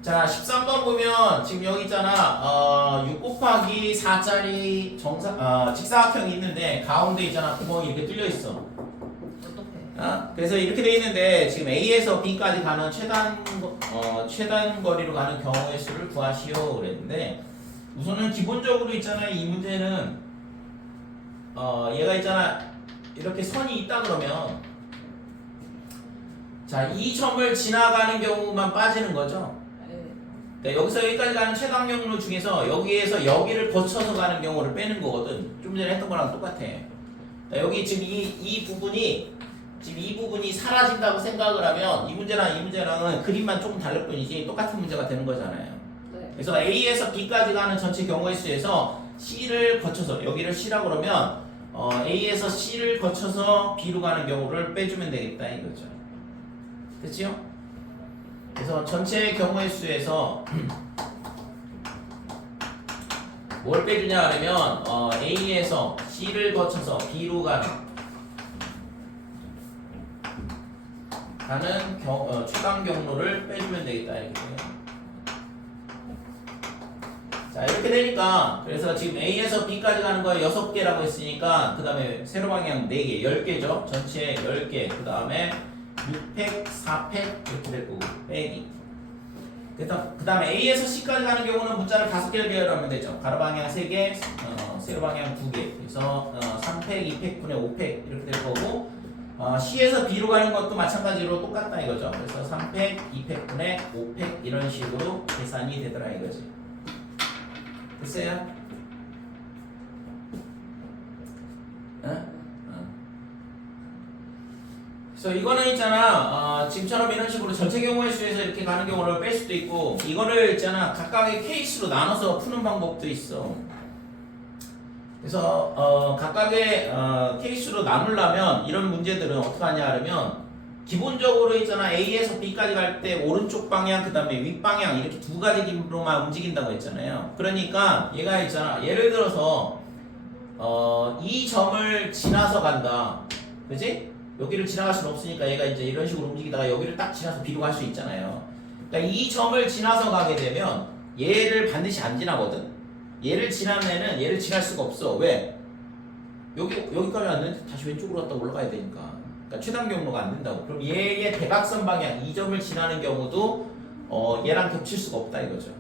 자, 13번 보면 지금 여기 있잖아. 6 곱하기 4짜리 직사각형이 있는데 가운데 있잖아. 구멍이 이렇게 뚫려 있어. 어떡해. 그래서 이렇게 돼 있는데 지금 A에서 B까지 가는 최단 거리로 가는 경우의 수를 구하시오 그랬는데, 우선은 기본적으로 있잖아. 이 문제는 얘가 있잖아. 이렇게 선이 있다 그러면, 자, 이 점을 지나가는 경우만 빠지는 거죠. 네. 그러니까 여기서 여기까지 가는 최단 경로 중에서 여기에서 여기를 거쳐서 가는 경우를 빼는 거거든. 좀 전에 했던 거랑 똑같아. 그러니까 여기 지금 이 부분이 사라진다고 생각을 하면 이 문제랑은 그림만 조금 다를 뿐이지 똑같은 문제가 되는 거잖아요. 네. 그래서 A에서 B까지 가는 전체 경우의 수에서 C를 거쳐서, 여기를 C라고 그러면 A에서 C를 거쳐서 B로 가는 경우를 빼주면 되겠다 이거죠. 그치요? 그래서 전체 경우의 수에서 뭘 빼주냐 하면 A에서 C를 거쳐서 B로 가는 최강 경로를 빼주면 되겠다 이렇게 돼요. 자, 이렇게 되니까 그래서 지금 A에서 B까지 가는 거에 6개라고 했으니까 그 다음에 세로 방향 4개, 10개죠. 전체 10개. 그 다음에 6팩, 4팩 이렇게 될 거고 빼기. 그래서 그 다음에 A에서 C까지 가는 경우는 문자를 5개를 배열하면 되죠. 가로 방향 3개, 세로 방향 2개. 그래서 3팩, 2팩분의 5팩 이렇게 될 거고, C에서 B로 가는 것도 마찬가지로 똑같다 이거죠. 그래서 3팩, 2팩분의 5팩 이런 식으로 계산이 되더라 이거지. 됐어요? 그래서 이거는 있잖아, 지금처럼 이런 식으로 전체 경우의 수에서 이렇게 가는 경우를 뺄 수도 있고, 이거를 있잖아 각각의 케이스로 나눠서 푸는 방법도 있어. 그래서 각각의 케이스로 나누려면 이런 문제들은 어떻게 하냐 하면, 기본적으로 있잖아 A에서 B까지 갈 때 오른쪽 방향 그 다음에 윗방향 이렇게 두 가지 길로만 움직인다고 했잖아요. 그러니까 얘가 있잖아, 예를 들어서 이 점을 지나서 간다, 그지? 여기를 지나갈 수는 없으니까 얘가 이제 이런 식으로 움직이다가 여기를 딱 지나서 B로 갈 수 있잖아요. 그러니까 이 점을 지나서 가게 되면 얘를 반드시 안 지나거든. 얘를 지나면은 얘를 지날 수가 없어. 왜? 여기까지 왔는데 다시 왼쪽으로 갔다 올라가야 되니까. 그러니까 최단 경로가 안 된다고. 그럼 얘의 대각선 방향 이 점을 지나는 경우도 얘랑 겹칠 수가 없다 이거죠.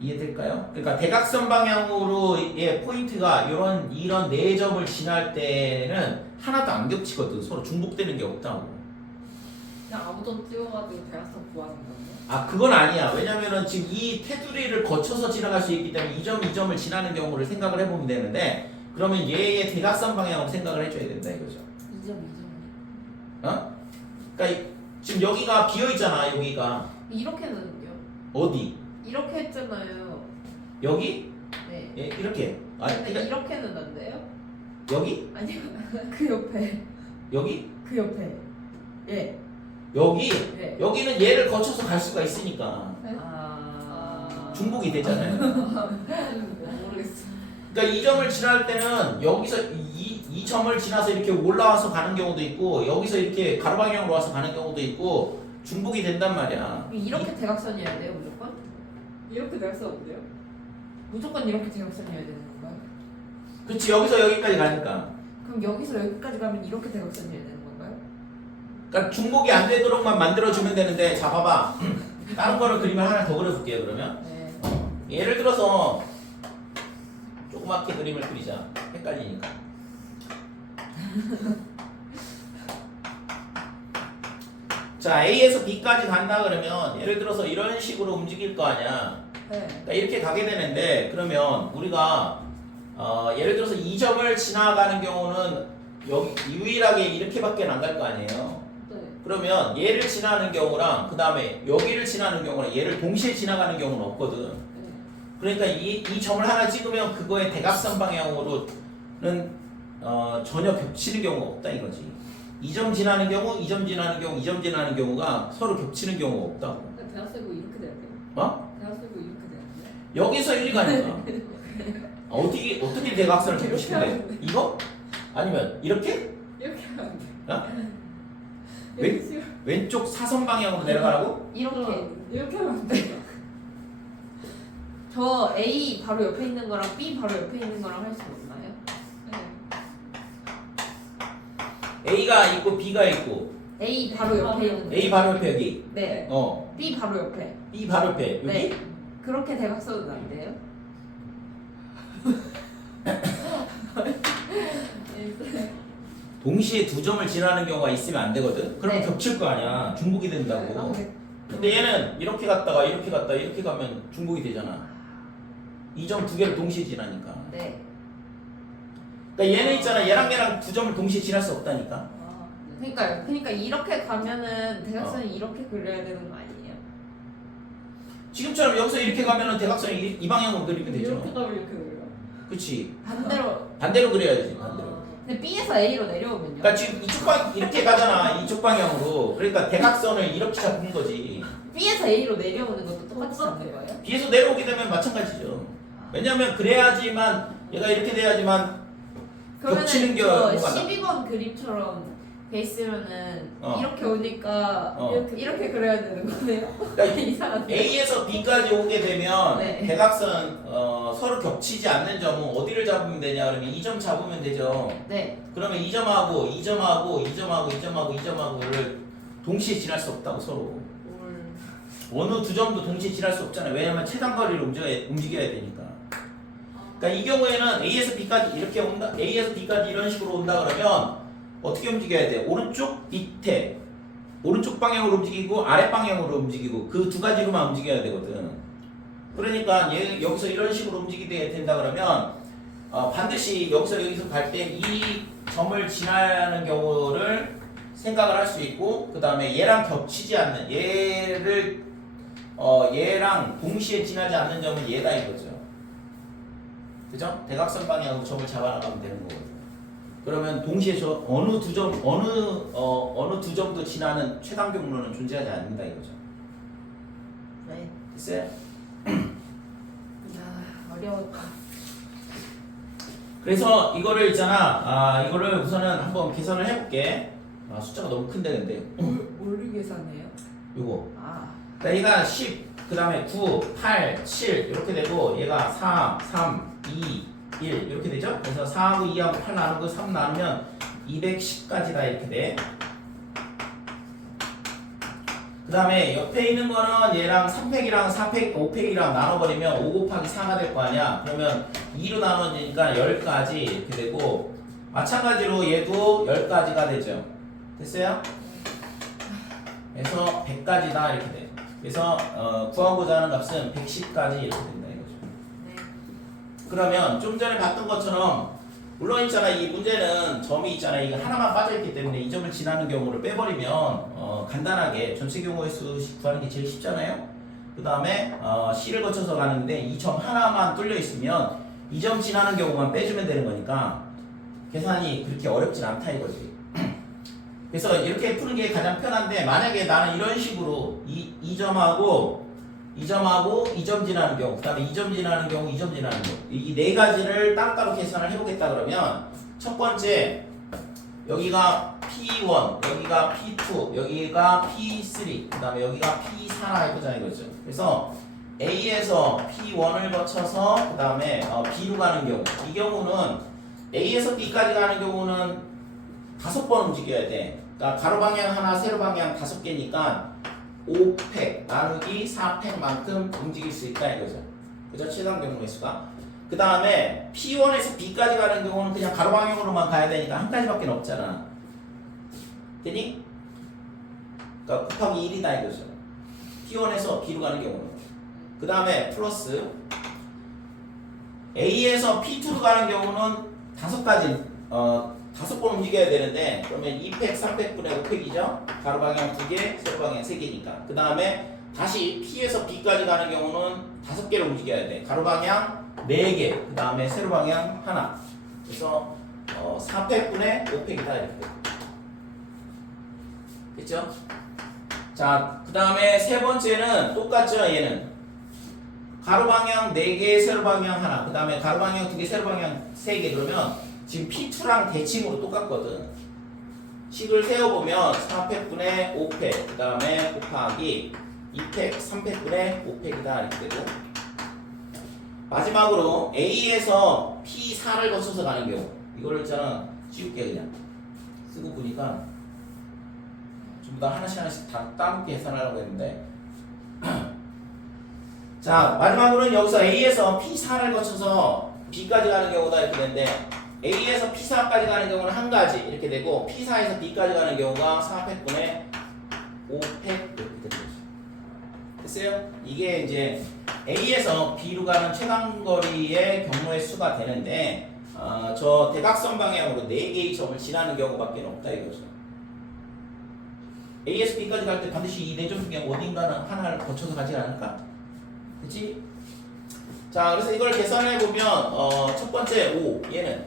이해될까요? 그러니까 대각선 방향으로 얘 포인트가 이런 네 점을 지날 때는 하나도 안 겹치거든. 서로 중복되는 게 없다고. 그냥 아무도 찍어가지고 대학생 구하는 건데. 그건 아니야. 왜냐면은 지금 이 테두리를 거쳐서 지나갈 수 있기 때문에 이 점을 지나는 경우를 생각을 해보면 되는데, 그러면 얘의 대각선 방향으로 생각을 해줘야 된다 이거죠. 2점. 그러니까 지금 여기가 비어 있잖아. 여기가 이렇게는요? 어디? 이렇게 했잖아요. 여기? 네. 예, 이렇게. 아니, 근데 그러니까 이렇게는 안 돼요? 여기? 아니요. 그 옆에. 여기? 그 옆에. 예. 여기? 네. 여기는 얘를 거쳐서 갈 수가 있으니까 중복이 되잖아요. 모르겠어. 그러니까 이 점을 지날 때는 여기서 이 점을 지나서 이렇게 올라와서 가는 경우도 있고 여기서 이렇게 가로 방향으로 와서 가는 경우도 있고 중복이 된단 말이야. 이렇게 대각선이어야 돼요, 무조건? 이렇게 내가 써는데요? 무조건 이렇게 대각선이어야 되는 건가요? 그렇지 여기서 여기까지 가니까. 그럼 여기서 여기까지 가면 이렇게 대각선이어야 되는 건가요? 그러니까 중복이 안 되도록만 만들어주면 되는데 자 봐봐. 다른 거를 그림을 하나 더 그려볼게요 그러면. 네. 예를 들어서 조그맣게 그림을 그리자. 헷갈리니까. 자 A에서 B까지 간다 그러면 예를 들어서 이런 식으로 움직일 거 아니야. 네. 그러니까 이렇게 가게 되는데 그러면 우리가 예를 들어서 이 점을 지나가는 경우는 여기 유일하게 이렇게밖에 안 갈 거 아니에요. 네. 그러면 얘를 지나는 경우랑 그 다음에 여기를 지나는 경우랑 얘를 동시에 지나가는 경우는 없거든. 네. 그러니까 이 점을 하나 찍으면 그거의 대각선 방향으로는 전혀 겹치는 경우가 없다 이거지. 이 점 지나는 경우, 이 점 지나는 경우, 이 점 지나는 경우가 서로 겹치는 경우가 없다고. 그러니까 대학 쓰고 이렇게 돼야 돼요. 어? 대학 쓰고 이렇게 돼야 돼요. 여기서 이리 가니까. 어떻게 대각선을 겹치는데? 이거? 아니면 이렇게? 이렇게 하면 돼. 어? 이렇게 왼- 치고 왼쪽 사선 방향으로 내려가라고? 이렇게. 이렇게 하면 돼. 저 A 바로 옆에 있는 거랑 B 바로 옆에 있는 거랑 할 수 없나요? 네. A가 있고 B가 있고 A 바로 옆에 있는 거. A 바로 옆에 여기. 네. B 바로 옆에. B 바로 옆에 여기. 네. 그렇게 대각선은 안 돼요? 동시에 두 점을 지나는 경우가 있으면 안 되거든. 그러면 네. 겹칠 거 아니야. 중복이 된다고. 근데 얘는 이렇게 갔다가 이렇게 갔다 이렇게 가면 중복이 되잖아. 이 점 두 개를 동시에 지나니까. 네. 그러니까 얘는 있잖아. 얘랑 두 점을 동시에 지날 수 없다니까. 아, 네. 그러니까 이렇게 가면은 대각선이 이렇게 그려야 되는 거 아니에요? 지금처럼 여기서 이렇게 가면은 대각선이 이 방향으로 그리면 되죠. 이렇게 가면 이렇게 그려요. 그렇지. 반대로. 그려야지. 반대로. 근데 B에서 A로 내려오면요? 그러니까 지금 이쪽 방 이렇게 가잖아. 이쪽 방향으로. 그러니까 대각선을 이렇게 잡는 거지. B에서 A로 내려오는 것도 똑같이 잡는 거예요? B에서 내려오게 되면 마찬가지죠. 왜냐면 그래야지만 얘가 이렇게 돼야지만 겹치는 그러면은 저 경우가 12번 그림처럼 돼 있으면은 어. 이렇게 오니까 어. 이렇게 그려야 되는 거네요? 그러니까 이상한데. A에서 B까지 오게 되면 네. 대각선 서로 겹치지 않는 점은 어디를 잡으면 되냐 그러면 이 점 잡으면 되죠. 네. 그러면 이 점하고 이 점하고 이 점하고 이 점하고 이 점하고를 동시에 지날 수 없다고 서로. 어느 두 점도 동시에 지날 수 없잖아요. 왜냐면 최단 거리를 움직여야 되니까. 그러니까 이 경우에는 A에서 B까지 이렇게 온다. A에서 B까지 이런 식으로 온다 그러면 어떻게 움직여야 돼? 오른쪽 밑에 오른쪽 방향으로 움직이고 아래 방향으로 움직이고 그 두 가지로만 움직여야 되거든. 그러니까 여기서 이런 식으로 움직이게 된다 그러면 반드시 여기서 갈 때 이 점을 지나는 경우를 생각을 할 수 있고 그 다음에 얘랑 겹치지 않는 얘랑 동시에 지나지 않는 점은 얘다 이거죠. 그죠? 대각선 방향으로 점을 잡아나가면 되는 거거든요. 그러면 동시에 어느 두 점도 지나는 최단 경로는 존재하지 않는다 이거죠. 네. 됐어요? 야, 어려웠다. 그래서 이거를 있잖아. 이거를 우선은 한번 계산을 해볼게. 숫자가 너무 큰데 근데. 뭘 계산해요? 요거. 아, 얘가 10, 그 다음에 9, 8, 7 이렇게 되고 얘가 4, 3, 2, 1 이렇게 되죠? 그래서 4하고 2하고 8 나누고 3 나누면 210까지다 이렇게 돼. 그 다음에 옆에 있는 거는 얘랑 3팩이랑 4팩, 5팩이랑 나눠버리면 5 곱하기 4가 될 거 아니야. 그러면 2로 나눠지니까 10까지 이렇게 되고 마찬가지로 얘도 10까지가 되죠. 됐어요? 그래서 100까지다 이렇게 돼. 그래서 구하고자 하는 값은 110까지 이렇게 된다 이거죠. 네. 그러면 좀 전에 봤던 것처럼 물론 있잖아 이 문제는 점이 있잖아 이거 하나만 빠져있기 때문에 이 점을 지나는 경우를 빼버리면 간단하게 전체 경우의 수 구하는 게 제일 쉽잖아요. 그 다음에 C를 거쳐서 가는데 이 점 하나만 뚫려 있으면 이 점 지나는 경우만 빼주면 되는 거니까 계산이 그렇게 어렵진 않다 이거지. 그래서 이렇게 푸는 게 가장 편한데, 만약에 나는 이런 식으로 이 점하고 이 점 지나는 경우, 그 다음에 이 점 지나는 경우, 이 점 지나는 경우, 이 네 가지를 따로따로 계산을 해보겠다 그러면, 첫 번째 여기가 P1, 여기가 P2, 여기가 P3, 그 다음에 여기가 P4라 해보자 이거죠. 그래서 A에서 P1을 거쳐서 그 다음에 B로 가는 경우, 이 경우는 A에서 B까지 가는 경우는 5번 움직여야 돼. 그러니까 가로 방향 하나, 세로 방향 5개니까 5팩 나누기 4팩만큼 움직일 수 있다 이거죠. 그죠? 최단 경우의 수가. 그 다음에 P1에서 B까지 가는 경우는 그냥 가로 방향으로만 가야 되니까 한 가지밖에 없잖아. 되니? 그러니까 곱하기 1이다 이거죠. P1에서 B로 가는 경우는. 그 다음에 플러스 A에서 P2로 가는 경우는 5가지 5번 움직여야 되는데, 그러면 2팩, 3팩분의 5팩이죠? 가로 방향 2개, 세로 방향 3개니까. 그 다음에 다시 P에서 B까지 가는 경우는 5개를 움직여야 돼. 가로 방향 4개, 그 다음에 세로 방향 하나. 그래서 4팩분의 5팩이다 이렇게. 됐죠? 자, 그 다음에 세 번째는 똑같죠? 얘는 가로 방향 4개, 세로 방향 하나. 그 다음에 가로 방향 2개, 세로 방향 3개. 그러면 지금 P2랑 대칭으로 똑같거든. 식을 세워보면 4팩분의 5팩, 그 다음에 곱하기 2팩, 3팩분의 5팩이다 이렇게 되고, 마지막으로 A에서 P4를 거쳐서 가는 경우, 이거를 있잖아 지울게 그냥 쓰고 보니까 전부 다 하나씩 다 따로 계산하려고 했는데 자, 마지막으로는 여기서 A에서 P4를 거쳐서 B까지 가는 경우다 이렇게 되는데, A에서 P4까지 가는 경우는 한 가지 이렇게 되고, P4에서 B까지 가는 경우가 4팩분의 5팩 이렇게 되는 거죠. 됐어요? 이게 이제 A에서 B로 가는 최단거리의 경로의 수가 되는데, 저 대각선 방향으로 4개의 점을 지나는 경우밖에 없다 이거죠. A에서 B까지 갈 때 반드시 이 4점 중에 어딘가는 하나를 거쳐서 가지 않을까? 그치? 자, 그래서 이걸 계산해 보면 첫 번째 5, 얘는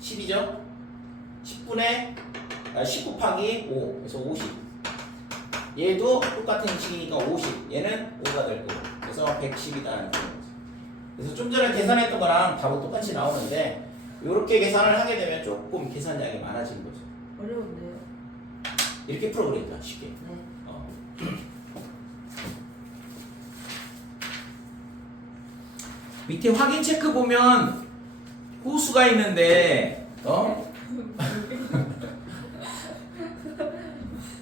10이죠? 10 곱하기 5, 그래서 50. 얘도 똑같은 식이니까 50. 얘는 5가 될 거고. 그래서 110이다는 거죠. 그래서 좀 전에 계산했던 거랑 바로 똑같이 나오는데, 이렇게 계산을 하게 되면 조금 계산량이 많아지는 거죠. 어려운데요? 이렇게 풀어버리니까 쉽게. 네. 밑에 확인 체크 보면 호수가 있는데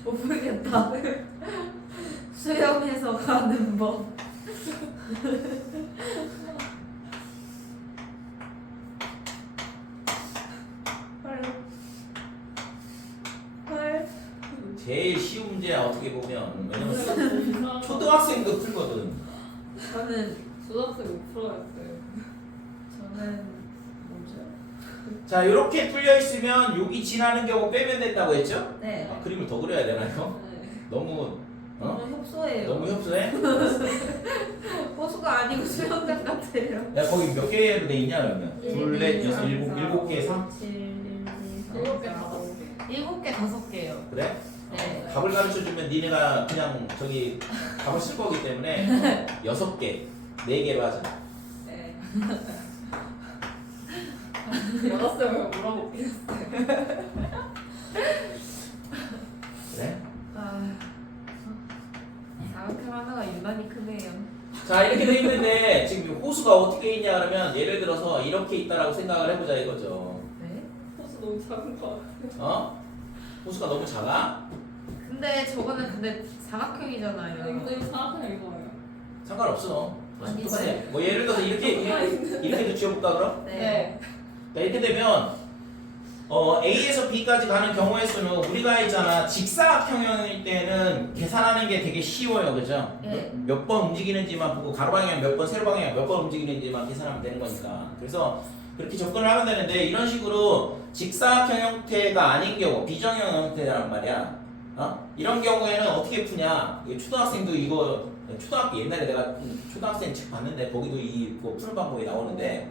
못 모르겠다. 수영해서 가는 법. 헐. 제일 쉬운 문제야 어떻게 보면. 왜냐면 초등학생도 풀거든. 저는 초등학생 못 풀어야겠어요. 뭐죠? 자, 이렇게 뚫려 있으면 여기 지나는 경우 빼면 된다고 했죠? 네. 그림을 더 그려야 되나요? 네. 너무 너무 협소해요. 너무 협소해? 호수가 아니고 수영장 같아요. 야, 거기 몇 개로 돼 있냐 그러면? 2, 4, 6, 7, 7개, 3? 7개, 5개. 7개, 5개요. 그래? 네. 답을 가르쳐주면 니네가 그냥 저기 답을 쓸 거기 때문에 6개, 4개로 하자. 네. 여자쌤을 물어볼게요. 그래? 사각형 하나가 유난히 크네요. 자, 이렇게 돼 있는데 지금 호수가 어떻게 있냐 그러면, 예를 들어서 이렇게 있다라고 생각을 해보자 이거죠. 네? 호수 너무 작은 거 호수가 너무 작아? 근데 저거는 근데 사각형이잖아요. 근데 사각형이 이거예요. 상관없어. 아니지. 똑같아. 뭐 예를 들어서 이렇게도 지어볼까 그럼? 네. 자, 이렇게 되면 A에서 B까지 가는 경우의 수는 우리가 있잖아 직사각형일 때는 계산하는 게 되게 쉬워요, 그죠? 네. 몇 번 움직이는지만 보고 가로 방향 몇 번, 세로 방향 몇 번 움직이는지만 계산하면 되는 거니까. 그래서 그렇게 접근을 하면 되는데, 이런 식으로 직사각형 형태가 아닌 경우, 비정형 형태란 말이야. 이런 경우에는 어떻게 푸냐? 이거 초등학생도 이거 초등학교 옛날에 내가 초등학생 책 봤는데 거기도 이거 푸는 방법이 나오는데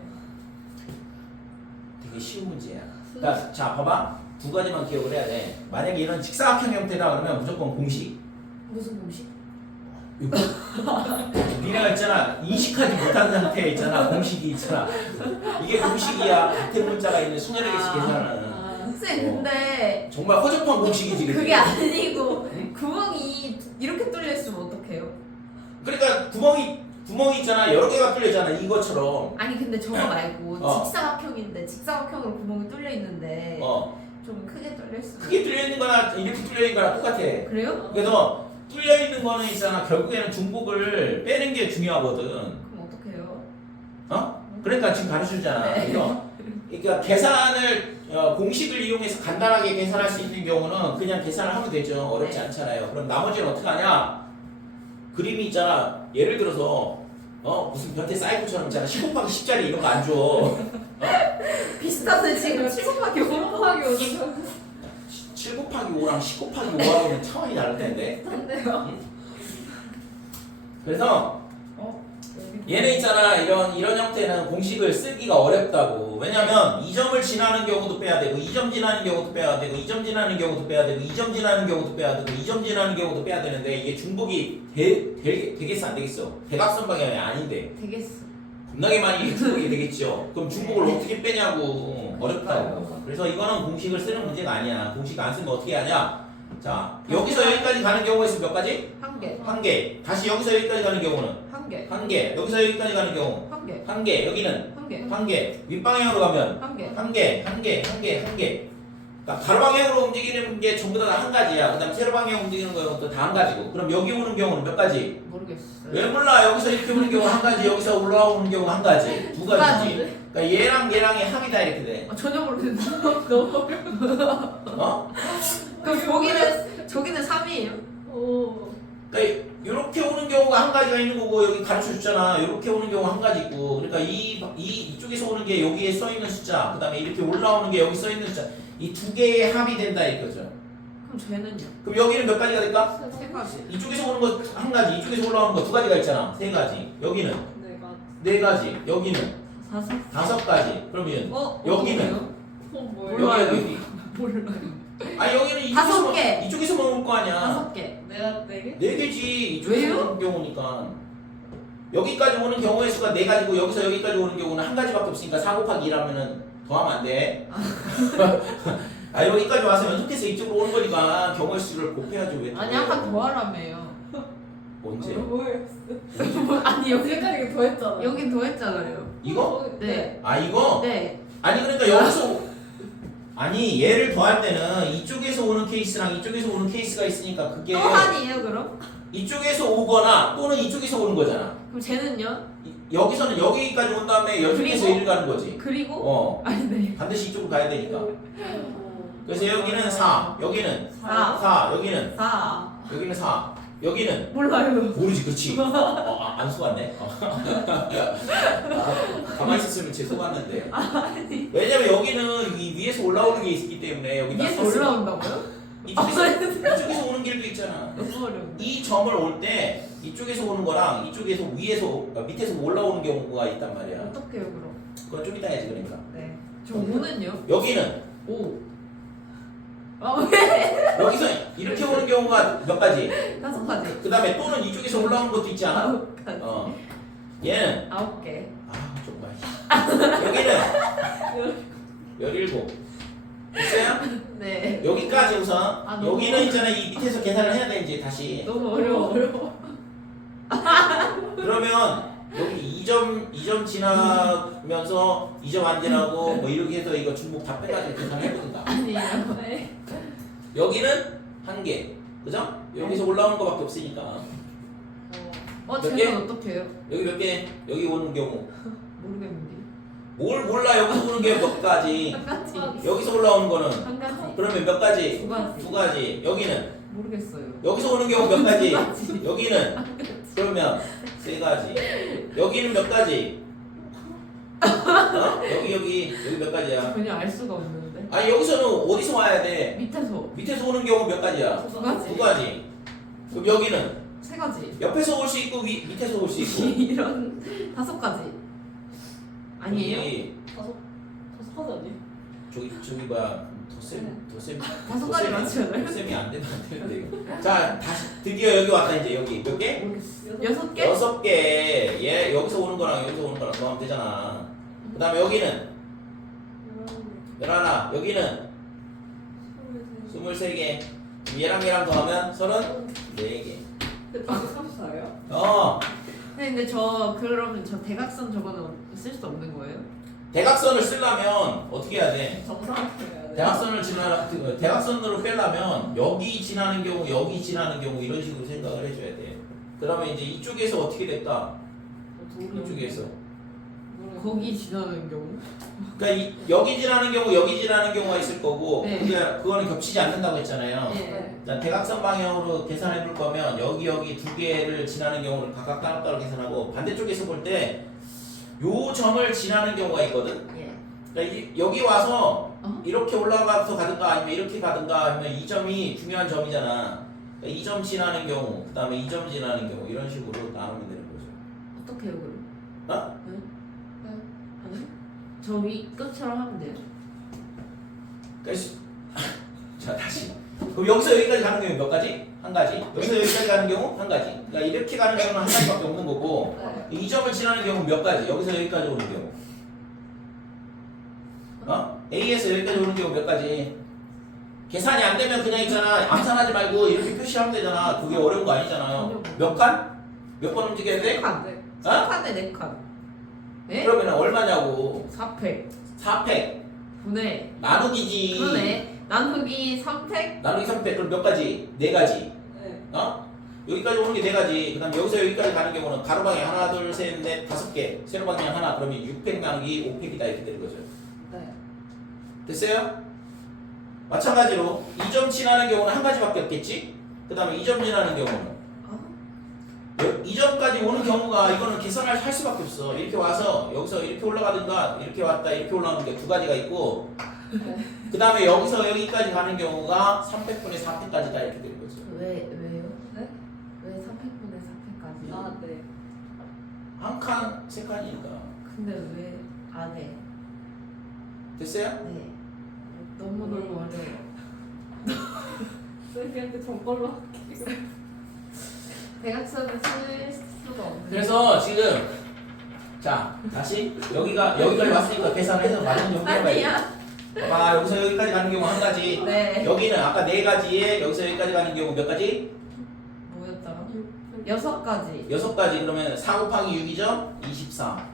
되게 쉬운 문제야. 그러니까 자 봐봐 두 가지만 기억을 해야 돼. 만약에 이런 직사각형 형태다 그러면 무조건 공식. 무슨 공식? 니네가 있잖아 인식하지 못하는 상태에 있잖아 공식이 있잖아. 이게 공식이야. 같은 문자가 있는 수많은 개씩 계산하는. 쌤 근데 정말 허접한 공식이지. 그치? 그게 아니고 구멍이 이렇게 뚫려 있으면 어떡해요? 그러니까 구멍이 있잖아 여러 개가 뚫려 있잖아 이것처럼. 아니 근데 저거 말고 어. 직사각형인데 직사각형으로 구멍이 뚫려 있는데 어 좀 크게 뚫려 있으면 크게 뚫려 있는 거나 이렇게 뚫려 있는 거나 똑같아. 그래요? 그래서 뚫려 있는 거는 있잖아 결국에는 중복을 빼는 게 중요하거든. 그럼 어떡해요? 그러니까 지금 가르쳐주잖아. 네. 그러니까 계산을 공식을 이용해서 간단하게 계산할 수 있는 경우는 그냥 계산을 하면 되죠. 어렵지 네. 않잖아요. 그럼 나머지는 어떻게 하냐? 그림이 있잖아. 예를 들어서 무슨 변태 사이코처럼 있잖아. 10 곱하기 10짜리 이런 거 안 줘. 비슷한데 지금 7 곱하기 5 곱하기 5 7 곱하기 5랑 10 곱하기 5하고는 차원이 다를 텐데. 비슷한데요? 그래서 얘는 있잖아 이런 형태는 공식을 쓰기가 어렵다고. 왜냐면 2점을 지나는 경우도 빼야 되고 2점 지나는 경우도 빼야 되고 2점 지나는 경우도 빼야 되고 2점 지나는 경우도 빼야 되고 2점 지나는 경우도 빼야 되는데 이게 중복이 되겠어 안 되겠어? 대각선 방향이 아닌데 되겠어. 겁나게 많이 중복이 되겠죠. 그럼 중복을 어떻게 빼냐고. 어렵다고. 그래서 이거는 공식을 쓰는 문제가 아니야. 공식 안 쓰면 어떻게 하냐? 자 여기서 여기까지 가는 경우가 있으면 몇 가지? 한 개. 한 개. 다시 여기서 여기까지 가는 경우는 한 개. 한 개. 여기서 여기까지 가는 경우 한 개. 한 개. 여기는 한 개. 한 개. 윗방향으로 가면 한 개. 한 개, 한 개, 한 개, 한 개. 그러니까 가로 방향으로 움직이는 게 전부 다 한 가지야. 그다음 세로 방향 움직이는 것도 다 한 가지고. 그럼 여기 오는 경우는 몇 가지? 모르겠어요. 왜 몰라? 여기서 이렇게 오는 경우 한 가지, 여기서 올라오는 경우 한 가지, 두 가지지. 그러니까 얘랑 얘랑의 합이다 이렇게 돼. 전혀 모르겠는데 너무 어려워. 그럼 저기는 3이에요? 오. 그러니까 이렇게 오는 경우가 한 가지가 있는 거고 여기 가르쳐 줬잖아. 이렇게 오는 경우 한 가지 있고. 그러니까 이쪽에서 오는 게 여기에 써 있는 숫자. 그다음에 이렇게 올라오는 게 여기 써 있는 숫자. 이 두 개의 합이 된다 이거죠. 그럼 쟤는요? 그럼 여기는 몇 가지가 될까? 세 가지. 이쪽에서 오는 거 한 가지, 이쪽에서 올라오는 거 두 가지가 있잖아. 세 가지. 여기는 내가 네 가지. 여기는 다섯. 다섯 가지. 그러면 여기는 몰라요. 여기. 몰라요. 아니 여기는 다섯 개. 이쪽에서만 올 거 아니야. 다섯 개. 내가 4개? 네 개지. 이쪽에서 왜요? 오는 경우니까. 여기까지 오는 경우의 수가 네 가지고 여기서 여기까지 오는 경우는 한 가지밖에 없으니까 4 곱하기 1하면은 더하면 안 돼. 아 여기까지 와서 연속해서 이쪽으로 오는 거니까 경우의 수를 곱해야지 왜? 아니 아까 더하라며요. 언제? 아니 여기 여기까지 더 했잖아. 여긴 더했잖아요. 이거? 네. 아 이거? 네. 아니 그러니까 여기서 아니 얘를 더할 때는 이쪽에서 오는 케이스랑 이쪽에서 오는 케이스가 있으니까 그게 또 한이에요 그럼? 이쪽에서 오거나 또는 이쪽에서 오는 거잖아. 그럼 쟤는요? 여기서는 여기까지 온 다음에 연속해서 그리고? 1을 가는 거지. 그리고? 아니 네. 반드시 이쪽으로 가야 되니까. 그래서 여기는 4, 여기는 4. 4, 여기는 4. 여기는 4, 여기는 몰라요. 모르지, 그렇지? 안 속았네. 가만히 있었으면 제 속았는데. 왜냐면 여기는 이 위에서 올라오는 게 있기 때문에 여기다 위에서 썼으면 올라온다고요? 이쪽에서 오는 길도 있잖아. 너무 어려워. 이 점을 올 때 이쪽에서 오는 거랑 이쪽에서 위에서 그러니까 밑에서 올라오는 경우가 있단 말이야. 어떡해요 그럼? 그건 좀 이따 해야지 그러니까. 네. 저 5는요? 여기는 5. 왜? 여기서 이렇게 오는 경우가 몇 가지? 5가지. 그 다음에 또는 이쪽에서 올라오는 것도 있지 않아? 9가지. 얘는 9개. 정말 여기는 17. 됐어요? 네. 여기까지 우선. 아, 너무 여기는 있잖아 이 밑에서 계산을 해야 돼 이제 다시. 너무 어려워. 그러면 여기 2점 지나면서 2점 안 지나고 뭐 이렇게 해서 이거 중복 다 빼가지고 계산을 해보든가. 아니에요. 네. 여기는 1개. 그죠? 여기서 올라오는 거밖에 없으니까. 몇 개? 쟤는 어떡해요? 여기 몇 개? 여기 오는 경우. 모르겠는데. 뭘 몰라 여기서 오는 게 몇 가지. 한 가지. 여기서 올라오는 거는 한 가지. 그러면 몇 가지? 2가지. 두 가지. 여기는 모르겠어요. 여기서 오는 경우 몇 가지? 두 가지. 여기는 그러면 세 가지. 여기는 몇 가지? 여기 몇 가지야? 전혀 알 수가 없는데. 아니 여기서는 어디서 와야 돼? 밑에서 밑에서 오는 경우 몇 가지야? 두 가지. 두 가지. 그럼 여기는 세 가지. 옆에서 올 수 있고 밑에서 올 수 있고. 이런 5가지. 아니에요? 여기 다섯 가지 아니? 저기 뭐야 더셈 5가지 맞잖아요. 셈이 안 되면 안 되는데 이거. 자 다시 드디어 여기 왔다 이제 여기 몇 개? 여섯 개? 6개. 얘 여기서 오는 거랑 여기서 오는 거랑 더하면 되잖아. 그다음에 여기는 11. 여기는 23개. 얘랑 더하면 34개. 근데 방금 34예요? 어. 근데 저 그러면 저 대각선 저거는 쓸 수 없는 거예요? 대각선을 쓰려면 어떻게 해야 돼? 정상적이야. 대각선으로 빼려면 여기 지나는 경우, 여기 지나는 경우 이런 식으로 생각을 해줘야 돼. 그러면 이제 이쪽에서 어떻게 될까? 이쪽에서. 거기 지나는 경우? 그러니까 여기 지나는 경우, 여기 지나는 경우가 있을 거고, 네. 그거는 겹치지 않는다고 했잖아요. 네. 자, 대각선 방향으로 계산해 볼 거면 여기 두 개를 지나는 경우를 각각 따로따로 계산하고 반대쪽에서 볼 때 요 점을 지나는 경우가 있거든. 예. 그러니까 여기 와서 어? 이렇게 올라가서 가든가 아니면 이렇게 가든가 하면 이 점이 중요한 점이잖아. 그러니까 이 점 지나는 경우, 그 다음에 이 점 지나는 경우 이런 식으로 나누면 되는 거죠. 어떻게 해요 그럼? 어? 아니? 저 위 끝처럼 하면 돼요. 그러니까 자 다시. 그럼 여기서 여기까지 가는 경우 몇 가지? 한 가지. 여기서 여기까지 가는 경우 한 가지. 그러니까 이렇게 가는 경우는 한 가지밖에 없는 거고, 이 점을 지나는 경우 몇 가지? 여기서 여기까지 오는 경우. 어? A에서 여기까지 오는 경우 몇 가지? 계산이 안 되면 그냥 있잖아. 암산하지 말고 이렇게 표시하면 되잖아. 그게 어려운 거 아니잖아요. 몇 칸? 몇 번 움직여야 돼? 3칸. 네. 3칸에 4칸. 네? 그러면 얼마냐고? 4팩. 4팩. 분의. 나누기지. 그러네. 나누기 3팩. 나누기 3팩. 그럼 몇 가지? 4가지. 네. 어? 여기까지 오는 게 4가지. 그 다음 여기서 여기까지 가는 경우는 가로방향 하나, 둘, 셋, 넷, 5개. 세로방향 하나. 그러면 6팩 나누기 5팩이다. 이렇게 되는 거죠. 네. 됐어요? 마찬가지로 2점 지나는 경우는 한 가지밖에 없겠지? 그 다음에 2점 지나는 경우는 어? 2점까지 오는 경우가 이거는 계산할 할 수밖에 없어. 이렇게 와서 여기서 이렇게 올라가든가 이렇게 왔다 이렇게 올라오는 게 두 가지가 있고, 그 다음에 여기서 여기까지 가는 경우가 300분의 4팩까지다 이렇게 되는 거죠. 왜요? 네? 왜 3팩분의 4팩까지? 아, 네. 한 칸, 세 칸이니까. 근데 왜 안 해? 됐어요? 네. 너무 어려워. 쌤한테 정걸로 할게요. 대각선을 쓸 수가 없는. 그래서 지금 자 다시 여기까지 왔으니까 계산해서 맞은 정도 해봐야지. 아니야. 봐봐, 여기서 여기까지 가는 경우 한 가지. 네. 여기는 아까 4가지에 여기서 여기까지 가는 경우 몇 가지? 뭐였더라? 6가지. 6가지. 그러면 4 곱하기 6이죠? 24.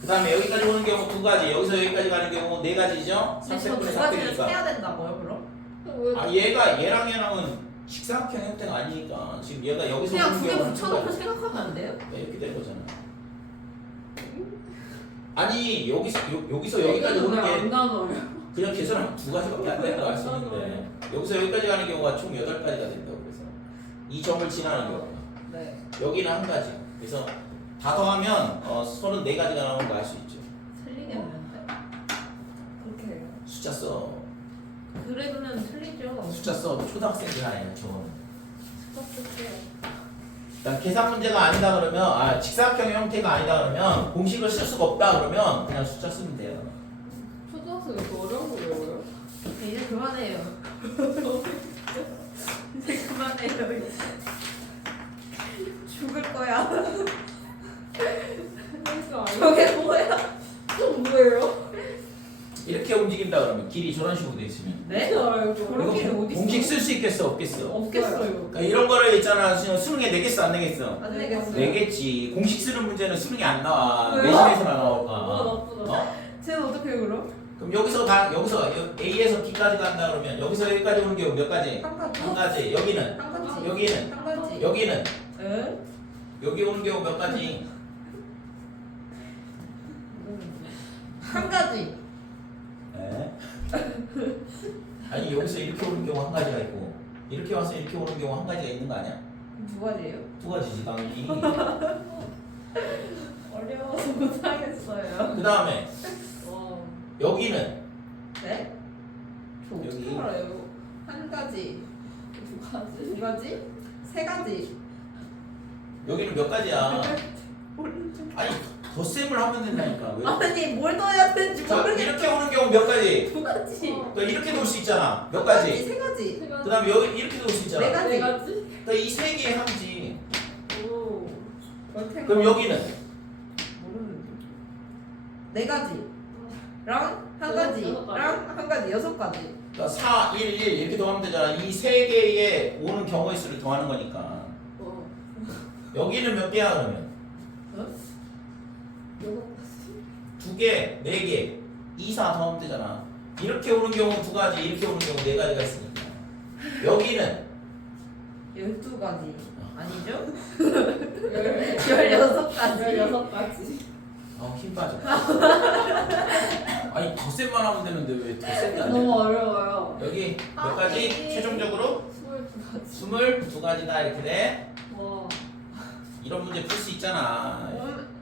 그 다음에 여기까지 오는 경우 2가지. 여기서 여기까지 가는 경우 4가지죠? 저 300분의 두 가지를 4팩이니까. 세야 된다고요, 그럼? 왜? 아 얘랑은 직사각형 형태가 아니니까 지금 얘가 여기서 그냥 오는 두 개 경우는 붙여놓고 두 생각하면 안 돼요? 가지. 네, 이렇게 되는 거잖아. 아니 여기서 여기까지 오는 안 게 나눠요? 그냥 계산하면 2가지밖에 안 된다고 할 수 있는데 여기서 여기까지 가는 경우가 총 8가지가 된다고. 그래서 이 점을 지나는 경우가 네. 여기는 한 가지. 그래서 다 더하면 34가지가 나오는 거 알 수 있죠. 틀리겠는데? 그렇게 해요. 숫자 써. 그래도는 틀리죠. 숫자 써. 초등학생들 아니야 저거는. 스톱할게요. 그러니까 계산 문제가 아니다 그러면 직사각형 형태가 아니다 그러면 공식을 쓸 수가 없다 그러면 그냥 숫자 쓰면 돼요. 초등학생 이렇게 어려운 거 외워요? 이제 그만해요. 이제 그만해요. 죽을 거야. 그러니까 저게 뭐야? 좀 뭐예요? 이렇게 움직인다 그러면 길이 저런 식으로 돼 있으면 네? 알고. 그런 게 이거 어디 있어? 공식 쓸 수 있겠어 없겠어? 없겠어요. 그러니까 이런 거를 있잖아 수능에 내겠어 안 내겠어? 안 되겠어요. 내겠지. 공식 쓰는 문제는 수능에 안 나와. 왜요? 내신에서만 아, 나올까? 나쁘다. 어? 쟤는 어떻게 해요, 그럼? 그럼 여기서 A에서 B까지 간다 그러면 여기서 여기까지 오는 경우 몇 가지? 한 가지. 한 가지. 여기는 한 가지. 여기는 한 가지. 여기는 에? 여기 오는 경우 몇 가지? 한 가지. 네. 아니 여기서 이렇게 오는 경우 한 가지가 있고 이렇게 와서 이렇게 오는 경우 한 가지가 있는 거 아니야? 두 가지예요? 2가지지 당연히. 어려워서 못하겠어요. 그 다음에 와. 여기는 네? 저 어떻게 여기. 알아요? 한 가지, 두 가지, 세 가지. 여기는 몇 가지야? 아니 덧셈을 하면 된다니까. 왜? 아니 뭘 넣어야 되는지 자 모르겠어. 이렇게 오는 경우 몇 가지? 두 가지. 또 이렇게 놓을 수 있잖아. 몇 한 가지, 가지? 세 가지. 그 다음에 여기 이렇게 놓을 수 있잖아. 네 가지. 네 가지? 그러니까 이 세 개의 함지. 오. 그럼 여기는 모르는데. 네 가지랑 한 가지랑 한 가지, 여섯 가지. 그러니까 4, 1, 1 이렇게 더하면 되잖아. 이 세 개의 오는 경우의 수를 더하는 거니까. 어. 여기는 몇 개야 그러면? 여섯 가지? 두 개, 네 개, 2, 4 더하면 되잖아. 이렇게 오는 경우 두 가지, 이렇게 오는 경우 네 가지가 있으니까. 여기는 12가지. 아니죠? 16가지. 16가지. 힘 빠져. 아니 덧셈만 하면 되는데 왜 덧셈이 안 돼? 너무 어려워요. 여기 몇 가지? 최종적으로 22가지. 22가지다 이렇게 돼. 와. 이런 문제 풀 수 있잖아.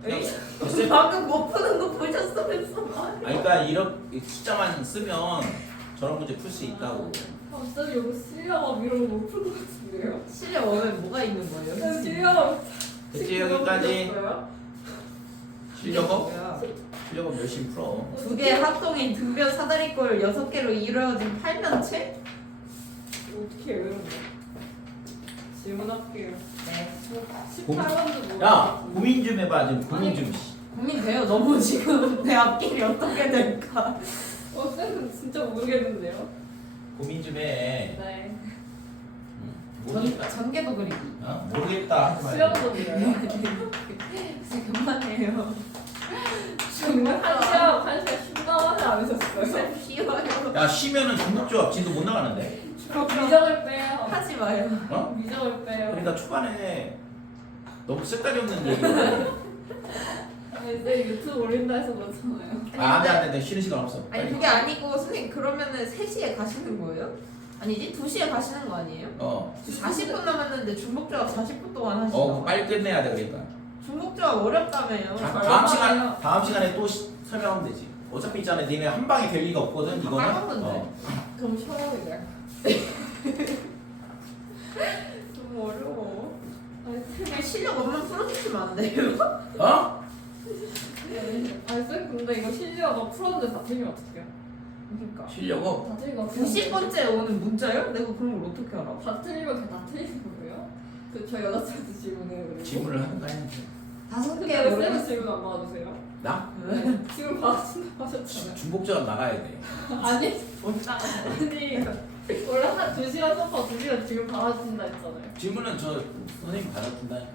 그냥 에이, 덧셈. 방금 못 푸는 거 보셨으면서. 아니 그러니까 이렇게 숫자만 쓰면 저런 문제 풀 수 있다고. 갑자기 이거 실력업 이런 거 못 푸는 것 같은데요? 실력 오면 뭐가 있는 거예요? 실력업. 그치 여기까지 실력업? 뭐야? 실력업 열심히 풀어. 두 개의 합동인 등변 사다리꼴 6개로 이루어진 팔면체? 어떻게 외우는 거? 질문할게요. 네. 18번도 뭐? 야 고민 좀 해봐 지금 고민 좀. 고민돼요. 너무 지금 내 앞길이 어떻게 될까? 쌤은 진짜 모르겠는데요. 고민 좀 해. 네. 모르겠다. 전개도 그리기. 모르겠다. 하지 말고. 수영도 밀어요. 진짜 그만해요. 정말 한 시간 쉰다고 하지 않으셨어요? 쌤 쉬워요. 야 쉬면은 중복조합 진도 못 나가는데. 미정을 빼요. 하지 마요. 어? 미정을 빼요. 그러니까 초반에 너무 쓸데기 없는 얘기를 해. 이제 유튜브 올린다 해서 그렇잖아요. 안돼 쉬는 시간 없어. 아니 빨리. 그게 아니고 선생님 그러면은 3시에 가시는 거예요? 아니지 2시에 가시는 거 아니에요? 40분 남았는데 중복조합 40분 동안 하시죠. 빨리 끝내야 돼 그러니까. 중복조합 어렵다며요. 다음 시간에 또 설명하면 되지. 어차피 있잖아 니네 한 방에 될 리가 없거든 이거는. 빨간건데. 그럼 쉬어야 돼. 너무 어려워. 아니, 그냥 실력 없는 풀어주시면 안 돼요? 어? 아니 쌤 근데 이거 실리가 너 풀었는데 다 틀리면 어떡해요? 그러니까 쉬려고. 다 틀리면 90번째 오는 문자요? 내가 그런 걸 어떻게 알아? 다 틀리면 그냥 다 틀리는 거예요? 저 여자친구 질문해요 그리고. 질문을 하는 거 아니야? 5개 근데 왜 쌤은 모르겠어. 질문 안 받아주세요? 나? 지금 받아준다고 하셨잖아요. 중복조합 나가야 돼. 아니 못나 아니 원래 한 2시간 써서 2시간 지금 받아준다 했잖아요. 질문은 저 선생님 받아준다니까.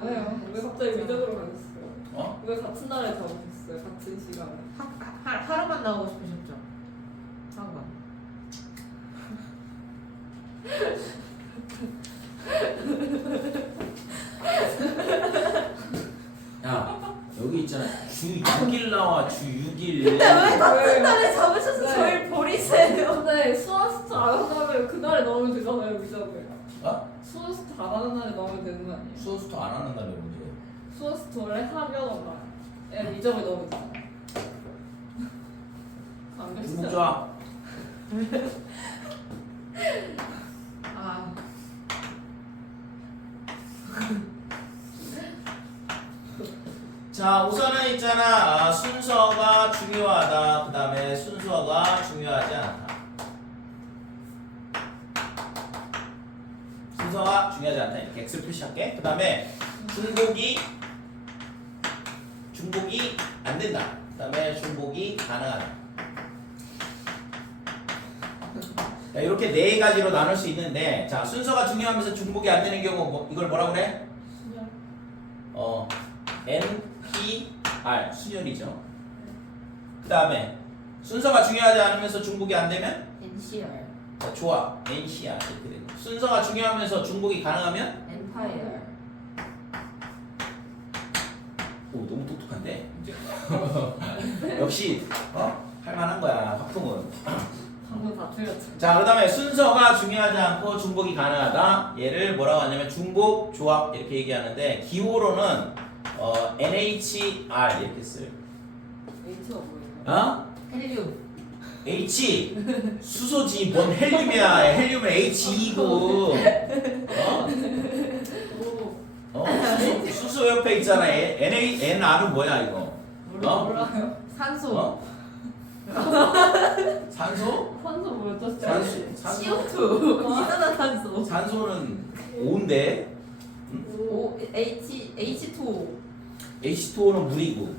뭐예요? 왜 갑자기 미적으로 가셨어요? 어? 왜 같은 날에 잡으셨어요? 같은 시간에? 하루만 나오고 싶으셨죠? 하루만. 야 여기 있잖아 주 6일 나와 주 6일. 근데 왜 같은 왜요? 날에 잡으셔서 네. 저를 버리세요? 근데 수학스트 안 한다면 그날에 넣으면 되잖아요 미적을. 어? 수학스트 안 하는 날에 넣으면 되는 거 아니에요? 수호스토 안 하는 날이 언제? 수학스트 원래 하면 날 미적을 넣으면 되잖아요. 안 되시죠? 중복조합. 아, 자 우선은 있잖아 순서가 중요하다. 그 다음에 순서가 중요하지 않다. 순서가 중요하지 않다. 이렇게 X를 표시할게. 그 다음에 중복이 안 된다. 그 다음에 중복이 가능하다. 자, 이렇게 네 가지로 나눌 수 있는데, 자 순서가 중요하면서 중복이 안 되는 경우 이걸 뭐라 그래? NPR 순열이죠. 그 다음에 순서가 중요하지 않으면서 중복이 안 되면 NCR, 자, 좋아 NCR 이렇게 되고, 순서가 중요하면서 중복이 가능하면 Empire. 오 너무 똑똑한데 역시 할만한 거야 화풍은. 방금 다 틀렸죠. 자, 그 다음에 순서가 중요하지 않고 중복이 가능하다. 얘를 뭐라고 하냐면 중복 조합 이렇게 얘기하는데 기호로는 NHR 이렇게 써요. H가 뭐예요? 헬륨. H 수소지 뭔 헬륨이야. 헬륨은 H2고. 수소 옆에 있잖아. NR은 뭐야 이거? 몰라요. 산소. 산소? 산소 뭐였죠? 산소. CO2. 이산화탄소. 산소는 O인데 H2O. H2O는 물이고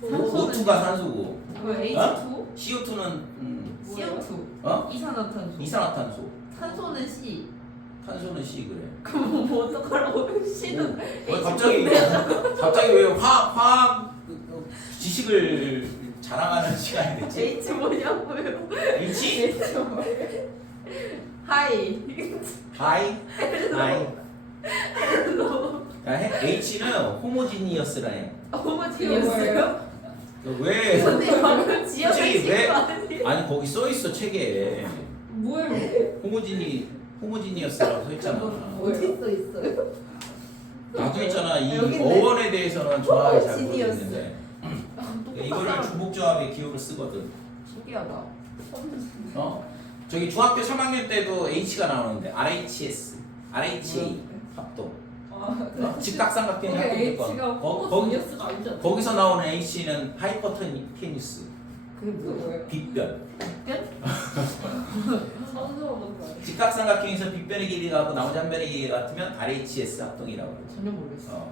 산소는 O2가 산소고 H2O? CO2는 CO2. 이산화탄소. 이산화탄소. 탄소는 C. 탄소는 C 그래. 그럼 뭐 어떡하라고? C는 왜 갑자기 왜 화학 지식을 자랑하는 시간이 됐지? H 뭐냐고요? H? H 뭐예요? 하이. 하이? 하이. H는 호모지니어스라네. 호모지니어스요? 왜? 근데 방금 지역을 솔직히 왜? 친거 아니에요? 아니 거기 써 있어 책에 뭐예요? 호모지니어스라고 써 있잖아. 어디 써 있어요? 나도 있잖아. 이 여기 있네. 어원에 대해서는 정확히 잘 호모지니어스. 모르겠는데 이거를 중복조합의 기호를 쓰거든. 신기하다. 저기 중학교 3학년 때도 H가 나오는데 RHS, RHA 합동. 직각삼각형의 합동일 H가 거. 호모지니어스가 아니잖아. 거기서 나오는 H는 하이퍼테니스, 그게 뭐예요? 빗변. 산소가 직각삼각형에서 빗변의 길이가 하고 나머지 한 변의 길이가 같으면 RHS 합동이라고 그러죠. 전혀 모르겠어.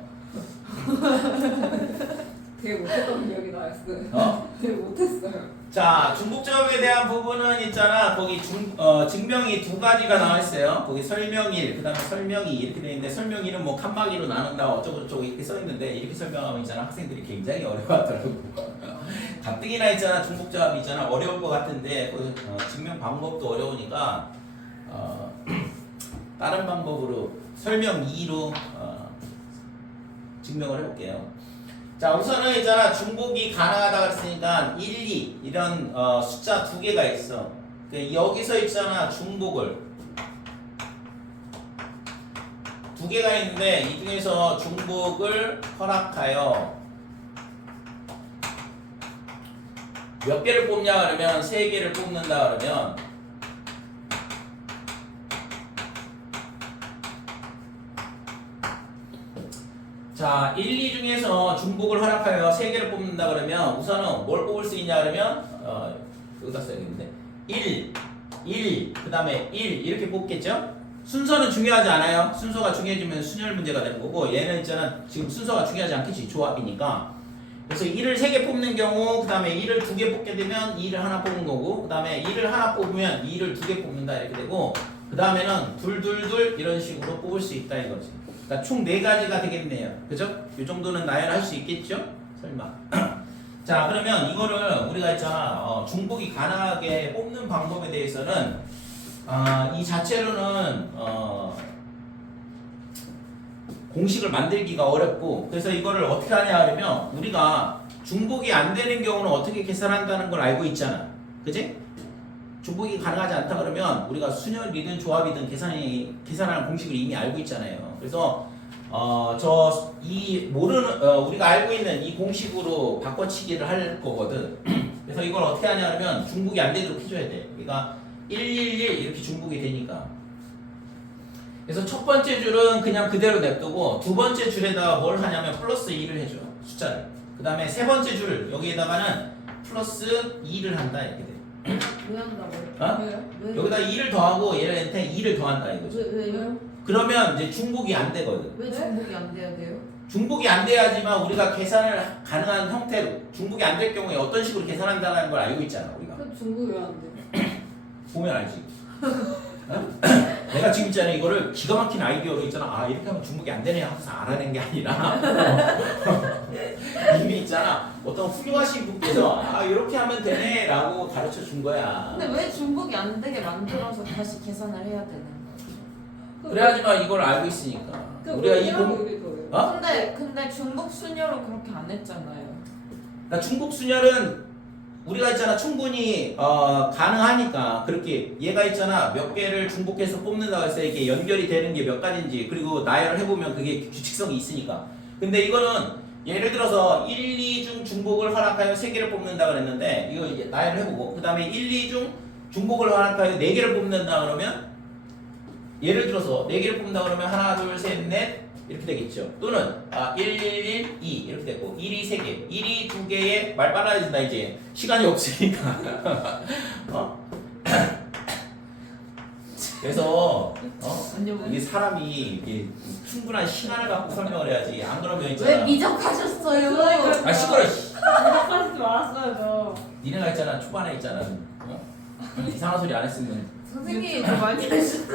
되게 못했던 기억이 나였어요. 되게 못했어요. 자, 중복조합에 대한 부분은 있잖아. 거기 증명이 두 가지가 나와 있어요. 거기 설명일, 그 다음에 설명이 이렇게 돼 있는데 설명일은 뭐 칸막이로 나눈다 어쩌고 저쩌고 이렇게 써 있는데 이렇게 설명하면 있잖아. 학생들이 굉장히 어려워하더라고. 가뜩이나 있잖아. 중복조합이 있잖아. 어려울 것 같은데 증명 방법도 어려우니까 다른 방법으로 설명 2로 증명을 해볼게요. 자, 우선은 있잖아. 중복이 가능하다 그랬으니까 1, 2 이런 숫자 두 개가 있어. 여기서 있잖아. 중복을 두 개가 있는데 이 중에서 중복을 허락하여 몇 개를 뽑냐 그러면 세 개를 뽑는다 그러면 자, 1, 2 중에서 중복을 허락하여 3개를 뽑는다 그러면 우선은 뭘 뽑을 수 있냐 그러면 여기다 써야겠는데 1, 그 다음에 1 이렇게 뽑겠죠? 순서는 중요하지 않아요. 순서가 중요해지면 순열 문제가 되는 거고 얘는 있잖아 지금 순서가 중요하지 않겠지. 조합이니까. 그래서 1을 3개 뽑는 경우 그 다음에 1을 2개 뽑게 되면 2를 하나 뽑은 거고 그 다음에 1을 하나 뽑으면 2를 2개 뽑는다 이렇게 되고 그 다음에는 둘 이런 식으로 뽑을 수 있다 이거지. 그러니까 총 4가지가 되겠네요. 그죠? 이 정도는 나열할 수 있겠죠? 설마. 자, 그러면 이거를 우리가 있잖아. 중복이 가능하게 뽑는 방법에 대해서는 이 자체로는 공식을 만들기가 어렵고 그래서 이거를 어떻게 하냐 하면 우리가 중복이 안 되는 경우는 어떻게 계산한다는 걸 알고 있잖아. 그지? 중복이 가능하지 않다 그러면 우리가 순열이든 조합이든 계산하는 공식을 이미 알고 있잖아요. 그래서 우리가 알고 있는 이 공식으로 바꿔치기를 할 거거든. 그래서 이걸 어떻게 하냐면 중복이 안 되도록 해줘야 돼. 그러니까 111 이렇게 중복이 되니까. 그래서 첫 번째 줄은 그냥 그대로 냅두고 두 번째 줄에다가 뭘 하냐면 플러스 2를 해줘. 숫자를. 그 다음에 세 번째 줄 여기에다가는 플러스 2를 한다 이렇게 돼. 왜 한다고요? 왜요? 왜? 여기다 2를 더하고 얘한테 2를 더한다 이거지. 왜요? 그러면 이제 중복이 안 되거든. 왜 중복이 안 돼야 돼요? 중복이 안 돼야지만 우리가 계산을 가능한 형태로 중복이 안 될 경우에 어떤 식으로 계산한다는 걸 알고 있잖아 우리가. 그 중국이 왜 안 돼? 보면 알지. 내가 지금 있잖아 이거를 기가 막힌 아이디어로 있잖아. 이렇게 하면 중복이 안 되네 하면서 알아낸 게 아니라 이미 있잖아 어떤 훌륭하신 분께서 이렇게 하면 되네 라고 가르쳐 준 거야. 근데 왜 중복이 안 되게 만들어서 다시 계산을 해야 되는 거예요? 그래야지만 이걸 알고 있으니까 우리가 이 근데 중복 순열은 그렇게 안 했잖아요. 그러니까 중복 순열은 우리가 있잖아 충분히 가능하니까 그렇게 얘가 있잖아 몇 개를 중복해서 뽑는다고 해서 이렇게 연결이 되는 게 몇 가지인지 그리고 나열을 해보면 그게 규칙성이 있으니까. 근데 이거는 예를 들어서 1, 2 중 중복을 허락하여 3개를 뽑는다 그랬는데 이거 이제 나열을 해보고 그 다음에 1, 2 중 중복을 허락하여 4개를 뽑는다 그러면 예를 들어서 4개를 뽑는다 그러면 하나, 둘, 셋, 넷 이렇게 되겠죠. 또는 1, 1, 1, 2 이렇게 됐고 1이 3개, 1이 2개에 말 빨라진다 이제 시간이 없으니까 그래서 이게 사람이 이게 충분한 시간을 갖고 설명을 해야지 안 그러면 있잖아. 왜 미적하셨어요? 아 시끄러. 하지 말았어요 저. 니네가 있잖아 초반에 있잖아. 이상한 소리 안 했으면 선생님이 더 많이 하시는.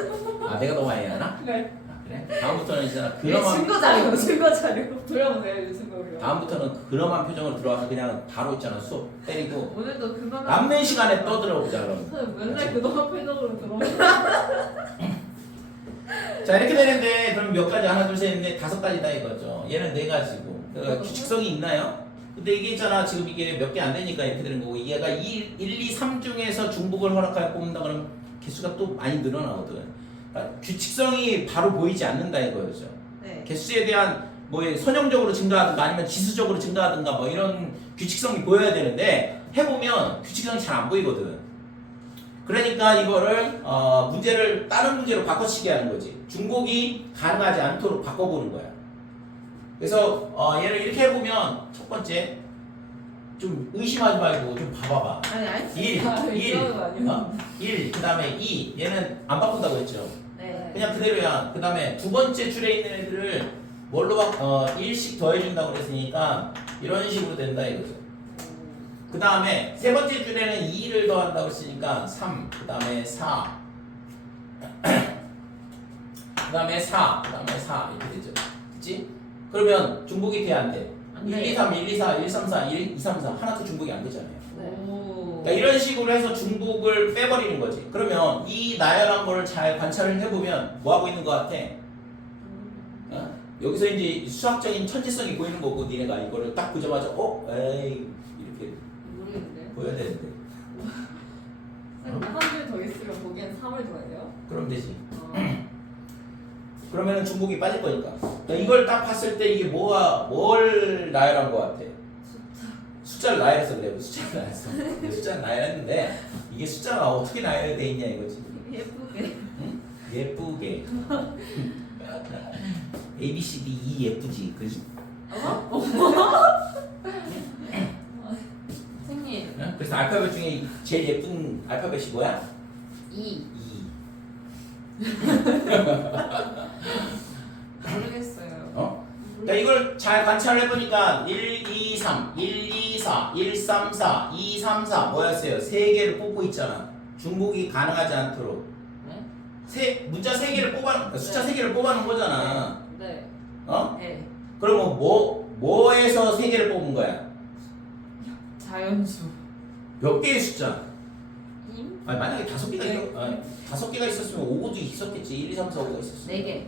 내가 너무 많이 하나? 네. 그래? 다음부터는 있잖아 네, 그럼한 증거 자료, 증거 자료. 돌려보세요 유튜브로. 다음부터는 그럼한 표정으로 들어와서 그냥 바로 있잖아 수업 때리고 오늘도 그만. 남는 시간에 떠들어보자 그럼. 맨날 그동안 표정으로 들어. 자 이렇게 되는데 그럼 몇 가지 하나 둘 셋 넷 다섯 가지다 이거죠. 얘는 네 가지고 그러니까 규칙성이 있나요? 근데 이게 있잖아 지금 이게 몇 개 안 되니까 이렇게 되는 거고 얘가 1, 2, 3 중에서 중복을 허락하여 뽑는다 그러면 개수가 또 많이 늘어나거든. 그러니까 규칙성이 바로 보이지 않는다 이거죠. 네. 개수에 대한 뭐 선형적으로 증가하든가 아니면 지수적으로 증가하든가 뭐 이런 규칙성이 보여야 되는데 해보면 규칙성이 잘 안 보이거든. 그러니까 이거를 문제를 다른 문제로 바꿔치기 하는 거지. 중복이 가능하지 않도록 바꿔보는 거야. 그래서 얘를 이렇게 해보면 첫 번째 좀 의심하지 말고 좀 봐봐봐. 아니 1, 이러는 거 아니에요? 1, 그 다음에 2 얘는 안 바꾼다고 했죠. 네. 그냥 그대로야. 그 다음에 두 번째 줄에 있는 애들을 뭘로 1씩 더해준다고 그랬으니까 이런 식으로 된다 이거죠. 그 다음에 세 번째 줄에는 2를 더한다고 했으니까 3, 그 다음에 4, 그 다음에 4, 그 다음에 4 이렇게 되죠. 그치? 그러면 중복이 돼 안 돼? 안 1, 돼. 2, 3, 1, 2, 4, 1, 3, 4, 1, 2, 3, 4 하나도 중복이 안 되잖아요. 오. 그러니까 이런 식으로 해서 중복을 빼버리는 거지. 그러면 이 나열한 거를 잘 관찰을 해보면 뭐 하고 있는 것 같아? 여기서 이제 수학적인 천재성이 보이는 거고 니네가 이거를 딱 보자마자 에이 이렇게 모르겠는데. 보여야 되는데 한줄 더 있으면 거기엔 3을 더해야 돼요? 그럼 되지. 어. 그러면은 중복이 빠질 거니까. 그러니까 이걸 딱 봤을 때 이게 뭘 나열한 것 같아? 숫자를 나열해서 그래. 숫자를 나열했어. 숫자를 나열했는데 이게 숫자가 어떻게 나열돼 있냐 이거지. 예쁘게. 응? 예쁘게. A, B, C, D, E 예쁘지, 그지? 선생님. 응? 그래서 알파벳 중에 제일 예쁜 알파벳이 뭐야? 2. 2. 모르겠어요. 그러니까 이걸 잘 관찰해 보니까 1, 2, 3, 1, 2, 4, 1, 3, 4, 2, 3, 4 뭐였어요? 세 개를 뽑고 있잖아. 중복이 가능하지 않도록. 문자 세 개를 숫자 세 개를 뽑아놓은 거잖아. 네. 네. 그러면 뭐에서 세 개를 뽑은 거야? 자연수. 몇 개의 숫자? 임? 아니 만약에 다섯 개가 있었으면 5도 있었겠지. 1, 2, 3, 4, 5가 있었어. 4개.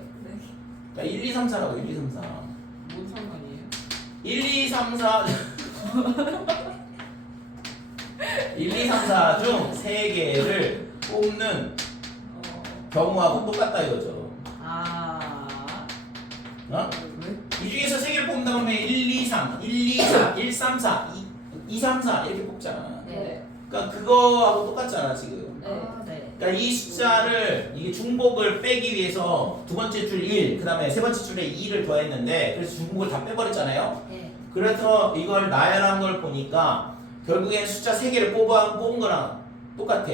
그러니까 1, 2, 3, 4라고 1, 2, 3, 4. 뭔 상관이에요? 1, 2, 3, 4 1, 2, 3, 4 중 3개를 뽑는 경우하고 똑같다 이거죠. 이 중에서 3개를 뽑는다 그러면 1, 2, 3, 1, 2, 4, 1, 3, 4, 2, 3, 4 이렇게 뽑잖아. 네. 그러니까 그거하고 똑같잖아 지금. 네. 그러니까 이 숫자를 이게 중복을 빼기 위해서 두 번째 줄 1, 그 다음에 세 번째 줄에 2를 더했는데 그래서 중복을 다 빼버렸잖아요. 네. 그래서 이걸 나열한 걸 보니까 결국엔 숫자 3개를 뽑은 거랑 똑같아.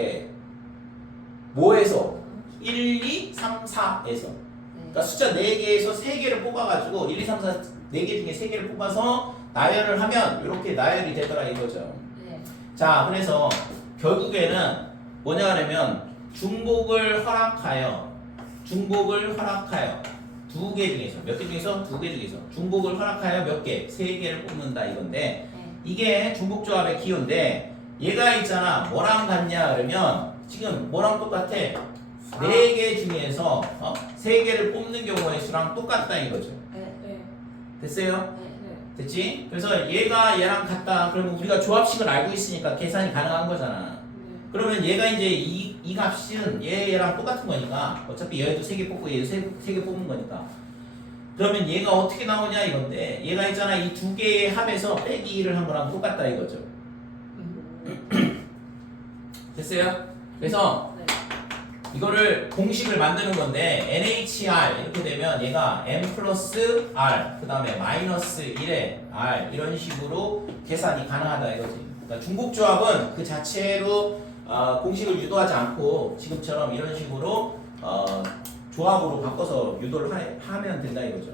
뭐에서? 1, 2, 3, 4에서. 그러니까 숫자 4개에서 3개를 뽑아가지고 1, 2, 3, 4 4개 중에 3개를 뽑아서 나열을 하면 이렇게 나열이 되더라 이거죠. 네. 자, 그래서 결국에는 뭐냐 하려면 중복을 허락하여 두 개 중에서 몇 개 중에서 두 개 중에서 중복을 허락하여 몇 개? 3개를 뽑는다 이건데 이게 중복조합의 기호인데 얘가 있잖아 뭐랑 같냐 그러면 지금 뭐랑 똑같아? 4개 중에서 3개를 뽑는 경우의 수랑 똑같다 이거죠. 네. 됐어요? 네. 됐지? 그래서 얘가 얘랑 같다 그러면 우리가 조합식을 알고 있으니까 계산이 가능한 거잖아. 그러면 얘가 이제 이 값은 얘랑 똑같은 거니까 어차피 얘도 3개 뽑고 얘도 3개 뽑는 거니까 그러면 얘가 어떻게 나오냐 이건데 얘가 있잖아 이 두 개의 합에서 빼기 1을 한 거랑 똑같다 이거죠. 됐어요? 그래서 네. 이거를 공식을 만드는 건데 NHR 이렇게 되면 얘가 M 플러스 R 그 다음에 마이너스 1에 R 이런 식으로 계산이 가능하다 이거지. 그러니까 중복조합은 그 자체로 공식을 유도하지 않고 지금처럼 이런 식으로 조합으로 바꿔서 유도를 하면 된다 이거죠.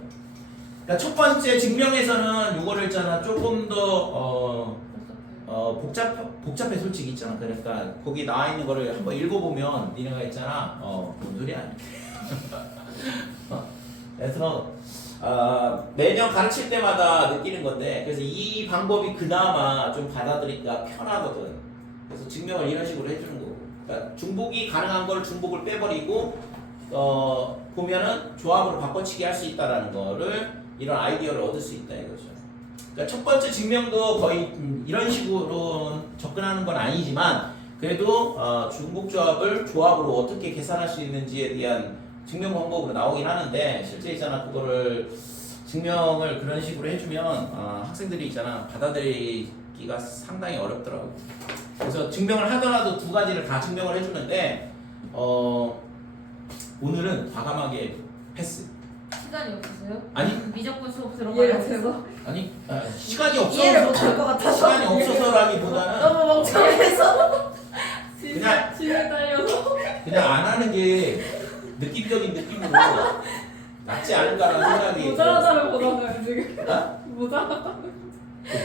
그러니까 첫 번째 증명에서는 요거를 있잖아 조금 더 복잡해 솔직히 있잖아. 그러니까 거기 나와 있는 거를 한번 읽어보면 니네가 있잖아 뭔 소리야 그래서 매년 가르칠 때마다 느끼는 건데 그래서 이 방법이 그나마 좀 받아들이기가 편하거든. 그래서 증명을 이런 식으로 해주는 거고 그러니까 중복이 가능한 걸 중복을 빼버리고 보면은 조합으로 바꿔치기 할 수 있다라는 거를 이런 아이디어를 얻을 수 있다 이거죠. 그러니까 첫 번째 증명도 거의 이런 식으로 접근하는 건 아니지만 그래도 중복조합을 조합으로 어떻게 계산할 수 있는지에 대한 증명 방법으로 나오긴 하는데 실제 있잖아 그거를 증명을 그런 식으로 해주면 학생들이 있잖아 받아들이기가 상당히 어렵더라고. 그래서 증명을 하더라도 두 가지를 다 증명을 해주는데 오늘은 과감하게 패스. 시간이 없으세요? 아니 미적분 수업 이해를 들어가야 못해서? 돼서 아니 시간이 이해를 없어서 못할 것 같아서 시간이 없어서라기보다는 너무 멍청해서 그냥- 진짜 딸려서 그냥 안 하는 게 느낌적인 느낌으로 낫지 않을까라는 생각이 모자라다를 보잖아요 지금. 어? 모자라다.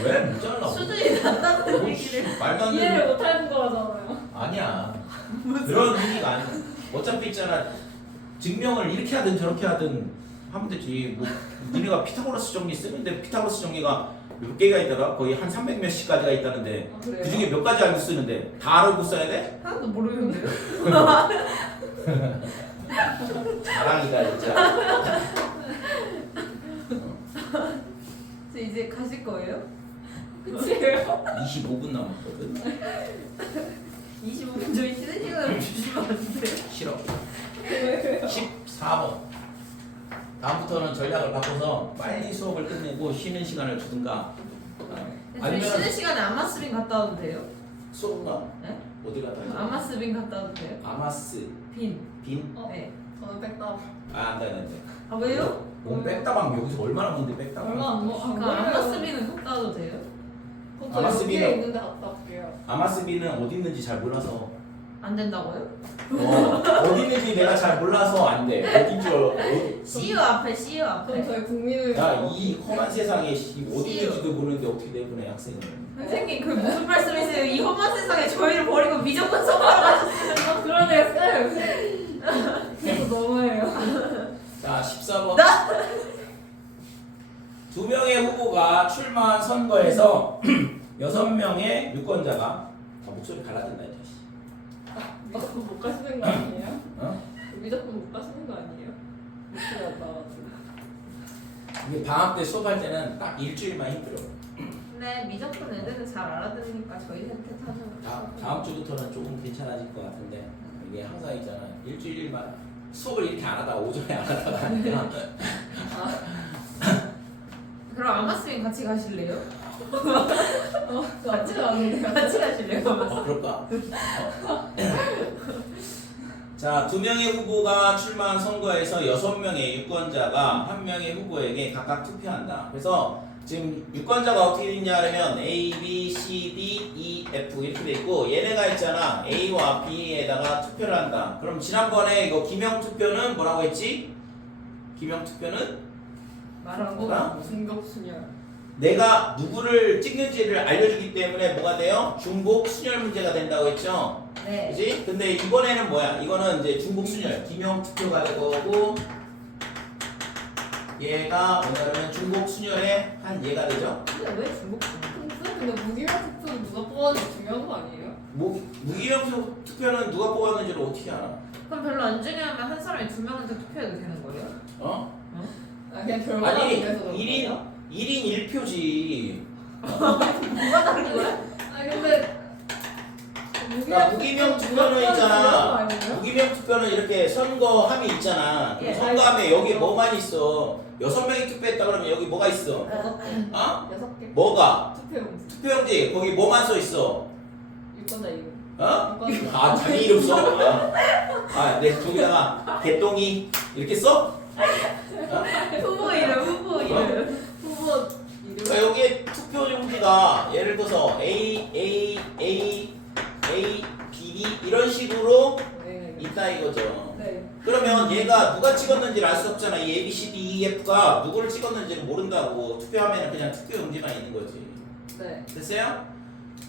왜 모자라고? 수준이 낮다는 뭐, 얘기를 말도 안 이해를 되는 못하는 거잖아요. 아니야 그런 의미가 아니야. 어차피 있잖아 증명을 이렇게 하든 저렇게 하든 하면 되지. 뭐 니네가 피타고라스 정리 쓰는데 피타고라스 정리가 몇 개가 있더라? 거의 한 300몇십 가지가 있다는데 아, 그래요? 그 중에 몇 가지 알고 쓰는데 다 알고 써야 돼? 하나도 모르는데요? 자랑이다 진짜. 저 이제 가실 거예요? 그치요? 25분 남았거든. 25분 저희 쉬는 시간을 주시면 안 돼요? 싫어. 왜요? 14번. 다음부터는 전략을 바꿔서 빨리 수업을 끝내고 쉬는 시간을 주든가. 저희 쉬는 시간에 아마스빈 갔다 와도 돼요? 수업가? 네? 어디 갔다 왔지? 아마스빈 갔다 와도 돼요? 아마스 빈. 빈? 네. 저는 백답. 안돼 안돼. 아 왜요? 뭔 백다방 여기서 얼마나 먼데 백다방? 얼마 안 먹. 그러니까 아마스빈은 갔다 와도 돼요? 저 아마스비는- 여기에 있는데 갔다 올게요. 아마스비는 어디 있는지 잘 몰라서. 안 된다고요? 어디 있는지 내가 잘 몰라서 안 돼. 어딘 줄 어디? CU 앞에 CU 그럼 앞에 저희 국민을. 야이 험한 세상에 어디 있는지도 모르는데 어떻게 내보내 학생을? 선생님 그 무슨 말씀이세요? 이 험한 세상에 저희를 버리고 미적분 수업하러 가셨어요. 그러네요 쌤. 그래서 너무해요. 자 14번. 두 명의 후보가 출마한 선거에서 6명의 유권자가 목소리 갈라진다 이 자식. 미적분 못 가시는 거 아니에요? 어? 미적분 못 가시는 거 아니에요? 목소리 안 나와가지고. 이게 방학 때 수업할 때는 딱 일주일만 힘들어. 근데 미적분 애들은 잘 알아들으니까 저희한테 타죠. 다음 주부터는 조금 괜찮아질 것 같은데 이게 항상 있잖아 일주일만 수업을 이렇게 안 하다가 오전에 안 하다가 하니까 그럼 아마스빈 같이 가실래요? 같이 나는데요. 같이 가실래요? 그럴까? 자, 두 명의 후보가 출마한 선거에서 6명의 유권자가 한 명의 후보에게 각각 투표한다. 그래서 지금 유권자가 어떻게 있냐 하면 A, B, C, D, E, F 이렇게 돼 있고 얘네가 있잖아 A와 B에다가 투표를 한다. 그럼 지난번에 이거 기명 투표는 뭐라고 했지? 기명 투표는 말한 뭐라? 거. 중급순열. 내가 누구를 찍는지를 알려주기 때문에 뭐가 돼요? 중복 순열 문제가 된다고 했죠? 네. 그지? 근데 이번에는 뭐야? 이거는 이제 중복 순열 기명 투표가 될 거고 얘가 뭐냐면 중복 순열의 한 예가 되죠? 근데 왜 중복? 근데 무기명 투표는 누가 뽑았는지 중요한 거 아니에요? 무기명 투표는 누가 뽑았는지를 어떻게 알아? 그럼 별로 안 중요하면 한 사람이 두 명한테 투표해도 되는 거예요? 어? 아 그냥 결과가 아니 그래서 그런 1인 거예요? 1표지 뭐가 다른 거야? 아 근데 그러니까 무기명 투표는 있잖아. 무기명 투표는 이렇게 선거함이 있잖아. 예, 선거함에 여기 뭐만 있어? 6명이 투표했다 그러면 여기 뭐가 있어? 어? 6개. 뭐가? 투표용지. 투표용지 거기 뭐만 써 있어? 유권자 이름. 어? 유권자. 아 자기 이름 써? 네 저기다가 개똥이 이렇게 써? 후보 이름 후보 이름. 후보 이름. 그러니까 여기에 투표용지가 예를 들어서 A, B, D 이런 식으로 네. 있다 이거죠. 네. 그러면 얘가 누가 찍었는지를 알 수 없잖아. 이 A, B, C, D, E, F가 누구를 찍었는지를 모른다고. 투표하면 그냥 투표용지만 있는 거지. 네. 됐어요?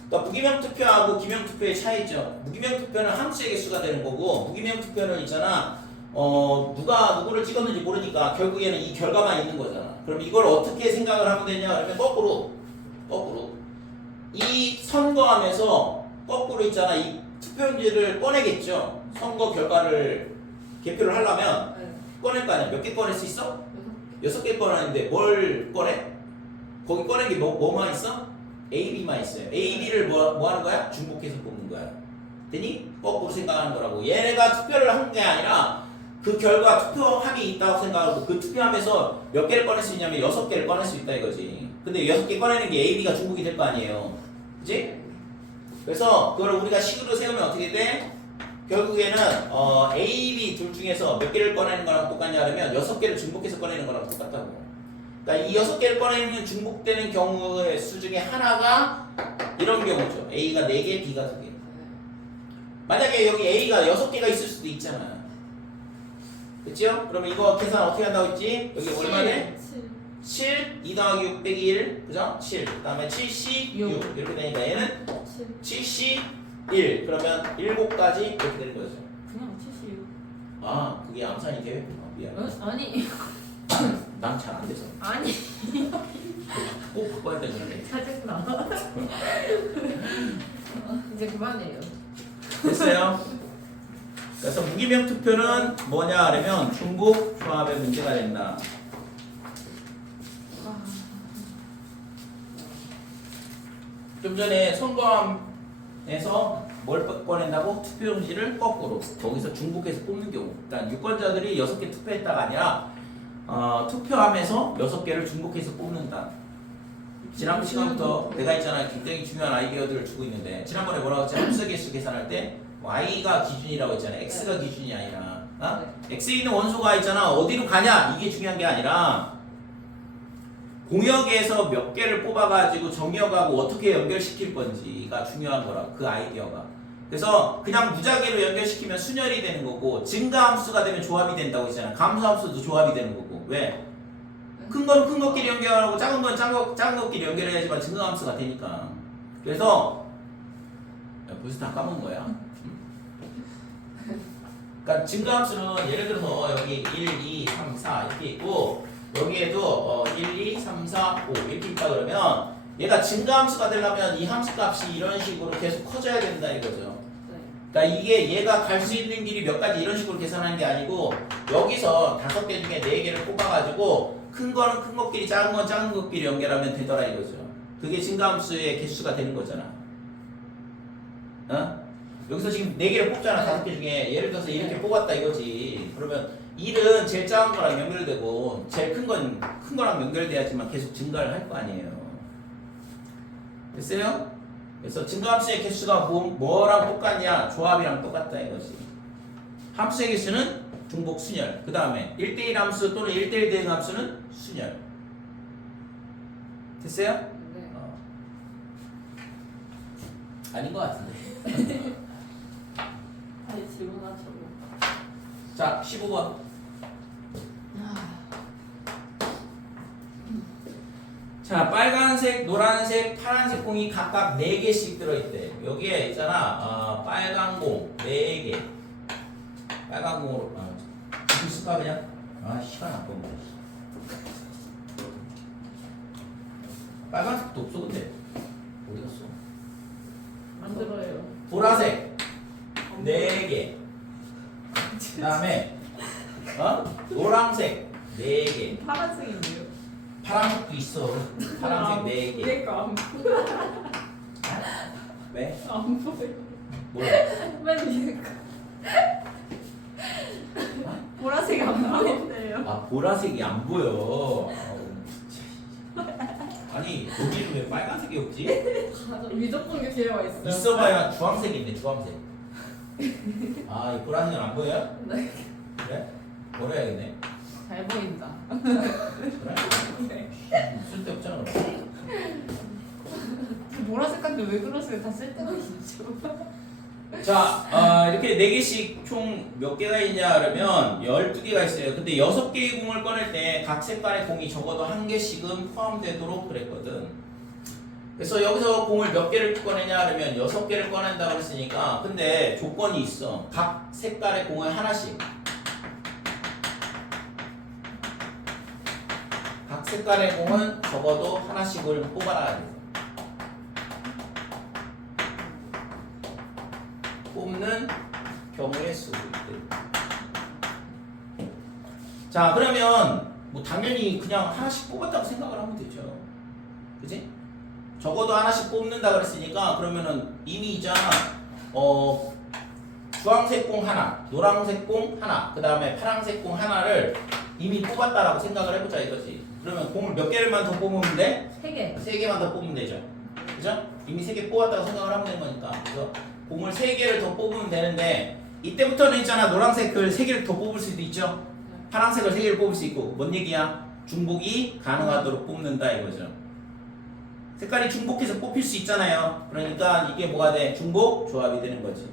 그러니까 무기명 투표하고 기명 투표의 차이죠. 무기명 투표는 함수의 개수가 되는 거고 무기명 투표는 있잖아. 누가 누구를 찍었는지 모르니까 결국에는 이 결과만 있는 거잖아. 그럼 이걸 어떻게 생각을 하면 되냐? 그러면 거꾸로 이 선거함에서 거꾸로 있잖아. 이 투표용지를 꺼내겠죠. 선거 결과를 개표를 하려면 네. 꺼낼 거 아니야. 몇 개 꺼낼 수 있어? 6개 꺼내는데 뭘 꺼내? 거기 꺼낸 게 뭐만 있어? A, B만 있어요. A, B를 뭐 하는 거야? 중복해서 뽑는 거야. 되니? 거꾸로 생각하는 거라고. 얘네가 투표를 한 게 아니라 그 결과 투표함이 있다고 생각하고 그 투표함에서 몇 개를 꺼낼 수 있냐면 6개를 꺼낼 수 있다 이거지. 근데 6개 꺼내는 게 A, B가 중복이 될 거 아니에요. 그치? 그래서 그걸 우리가 식으로 세우면 어떻게 돼? 결국에는 A, B 둘 중에서 몇 개를 꺼내는 거랑 똑같냐 하면 6개를 중복해서 꺼내는 거랑 똑같다고. 그러니까 이 6개를 꺼내는 중복되는 경우의 수 중에 하나가 이런 경우죠. A가 4개, B가 2개. 만약에 여기 A가 6개가 있을 수도 있잖아. 그치요? 그러면 이거 계산 어떻게 한다고 했지? 여기 얼마네? 7, 2 더하기 6 빼기 1, 그죠? 7. 그 다음에 7C 6 이렇게 되니까 얘는 7C 1. 그러면 7까지 이렇게 되는 거죠. 그냥 76. 아, 그게 암산이 돼? 미안. 아니 난 잘 안 돼서. 아니 꼭 바꿔야 되는데. 짜증나. 이제 그만해요. 됐어요? 그래서 무기명 투표는 뭐냐 하면 중복 조합의 문제가 된다. 좀 전에 선거함에서 뭘 꺼낸다고? 투표용지를 거꾸로 거기서 중복해서 뽑는 경우. 그러니까 유권자들이 6개 투표했다가 아니라 투표함에서 6개를 중복해서 뽑는다. 지난 시간부터 내가 있잖아 굉장히 중요한 아이디어들을 주고 있는데 지난번에 뭐라고 했지? 함수 개수 계산할 때 y가 기준이라고 했잖아. x가 기준이 아니라 x에 있는 원소가 있잖아. 어디로 가냐? 이게 중요한 게 아니라 공역에서 몇 개를 뽑아가지고 정역하고 어떻게 연결시킬 건지가 중요한 거라. 그 아이디어가. 그래서 그냥 무작위로 연결시키면 순열이 되는 거고 증가함수가 되면 조합이 된다고 했잖아. 감소함수도 조합이 되는 거고. 왜? 큰 거는 큰 것끼리 연결하고 작은 건 작은 것끼리 연결해야지만 증가함수가 되니까. 그래서 벌써 다 까먹은 거야. 그러니까 증가함수는 예를 들어서 여기 1, 2, 3, 4 이렇게 있고 여기에도 1, 2, 3, 4, 5 이렇게 있다 그러면 얘가 증가함수가 되려면 이 함수값이 이런 식으로 계속 커져야 된다 이거죠. 그러니까 이게 얘가 갈 수 있는 길이 몇 가지 이런 식으로 계산하는 게 아니고 여기서 5개 중에 4개를 뽑아가지고 큰 거는 큰 것끼리 작은 건 작은 것끼리 연결하면 되더라 이거죠. 그게 증가함수의 개수가 되는 거잖아. 여기서 지금 4개를 뽑잖아. 5개 중에 예를 들어서 이렇게 뽑았다 이거지. 그러면 1은 제일 작은 거랑 연결되고 제일 큰 거랑 연결돼야지만 계속 증가를 할 거 아니에요. 됐어요? 그래서 증가함수의 개수가 뭐랑 똑같냐? 조합이랑 똑같다 이거지. 함수의 개수는 중복 순열. 그 다음에 1대1 함수 또는 1대1 대응 함수는 순열. 됐어요? 네. 아닌 것 같은데. 다시 질문하죠. 자, 15번. 자, 빨간색, 노란색, 파란색 공이 각각 4개씩 들어있대. 여기에 있잖아, 빨간 공 4개. 빨간 공으로, 지금 쓸까 그냥? 시간 안 끄면 돼. 빨간색도 없어, 근데. 어디 갔어? 안 들어요. 보라색 4개. 그 다음에, 노란색 4개. 파란색인데요. 파란색도 있어. 파란색 4개. 그러니까 왜? 안 보여. 뭐야? 맨 위에 거. 보라색이 안 보이는데요. 아 보라색이 안 보여. 아니 여기는 왜 빨간색이 없지? 맞아. 미적분계 기회가 있어요. 있어봐야 주황색이 있네 주황색. 아 이 보라색은 안 보여? 네. 그래? 버려야겠네. 잘 보인다. 그래? 네. 쓸데없잖아 그럼. 보라색 같은데 왜 그러세요? 다 쓸데가 있죠. 자, 이렇게 4개씩 총 몇 개가 있냐 그러면 12개가 있어요. 근데 6개의 공을 꺼낼 때 각 색깔의 공이 적어도 1개씩은 포함되도록 그랬거든. 그래서 여기서 공을 몇 개를 꺼내냐 그러면 6개를 꺼낸다고 그랬으니까 근데 조건이 있어. 각 색깔의 공을 하나씩. 각 색깔의 공은 적어도 하나씩을 뽑아라. 뽑는 경우의 수. 자 그러면 뭐 당연히 그냥 하나씩 뽑았다고 생각을 하면 되죠. 그지? 적어도 하나씩 뽑는다 그랬으니까 그러면은 이미 있잖아. 주황색 공 하나, 노란색 공 하나, 그 다음에 파란색 공 하나를 이미 뽑았다라고 생각을 해보자 이거지. 그러면 공을 몇 개를만 더 뽑으면 돼? 3개. 3개만 더 뽑으면 되죠. 그죠? 이미 3개 뽑았다고 생각을 하면 되는 거니까. 그래서 공을 3개를 더 뽑으면 되는데 이때부터는 있잖아 노란색을 3개를 더 뽑을 수도 있죠. 파란색을 3개를 뽑을 수 있고 뭔 얘기야? 중복이 가능하도록 뽑는다 이거죠. 색깔이 중복해서 뽑힐 수 있잖아요. 그러니까 이게 뭐가 돼? 중복 조합이 되는 거지.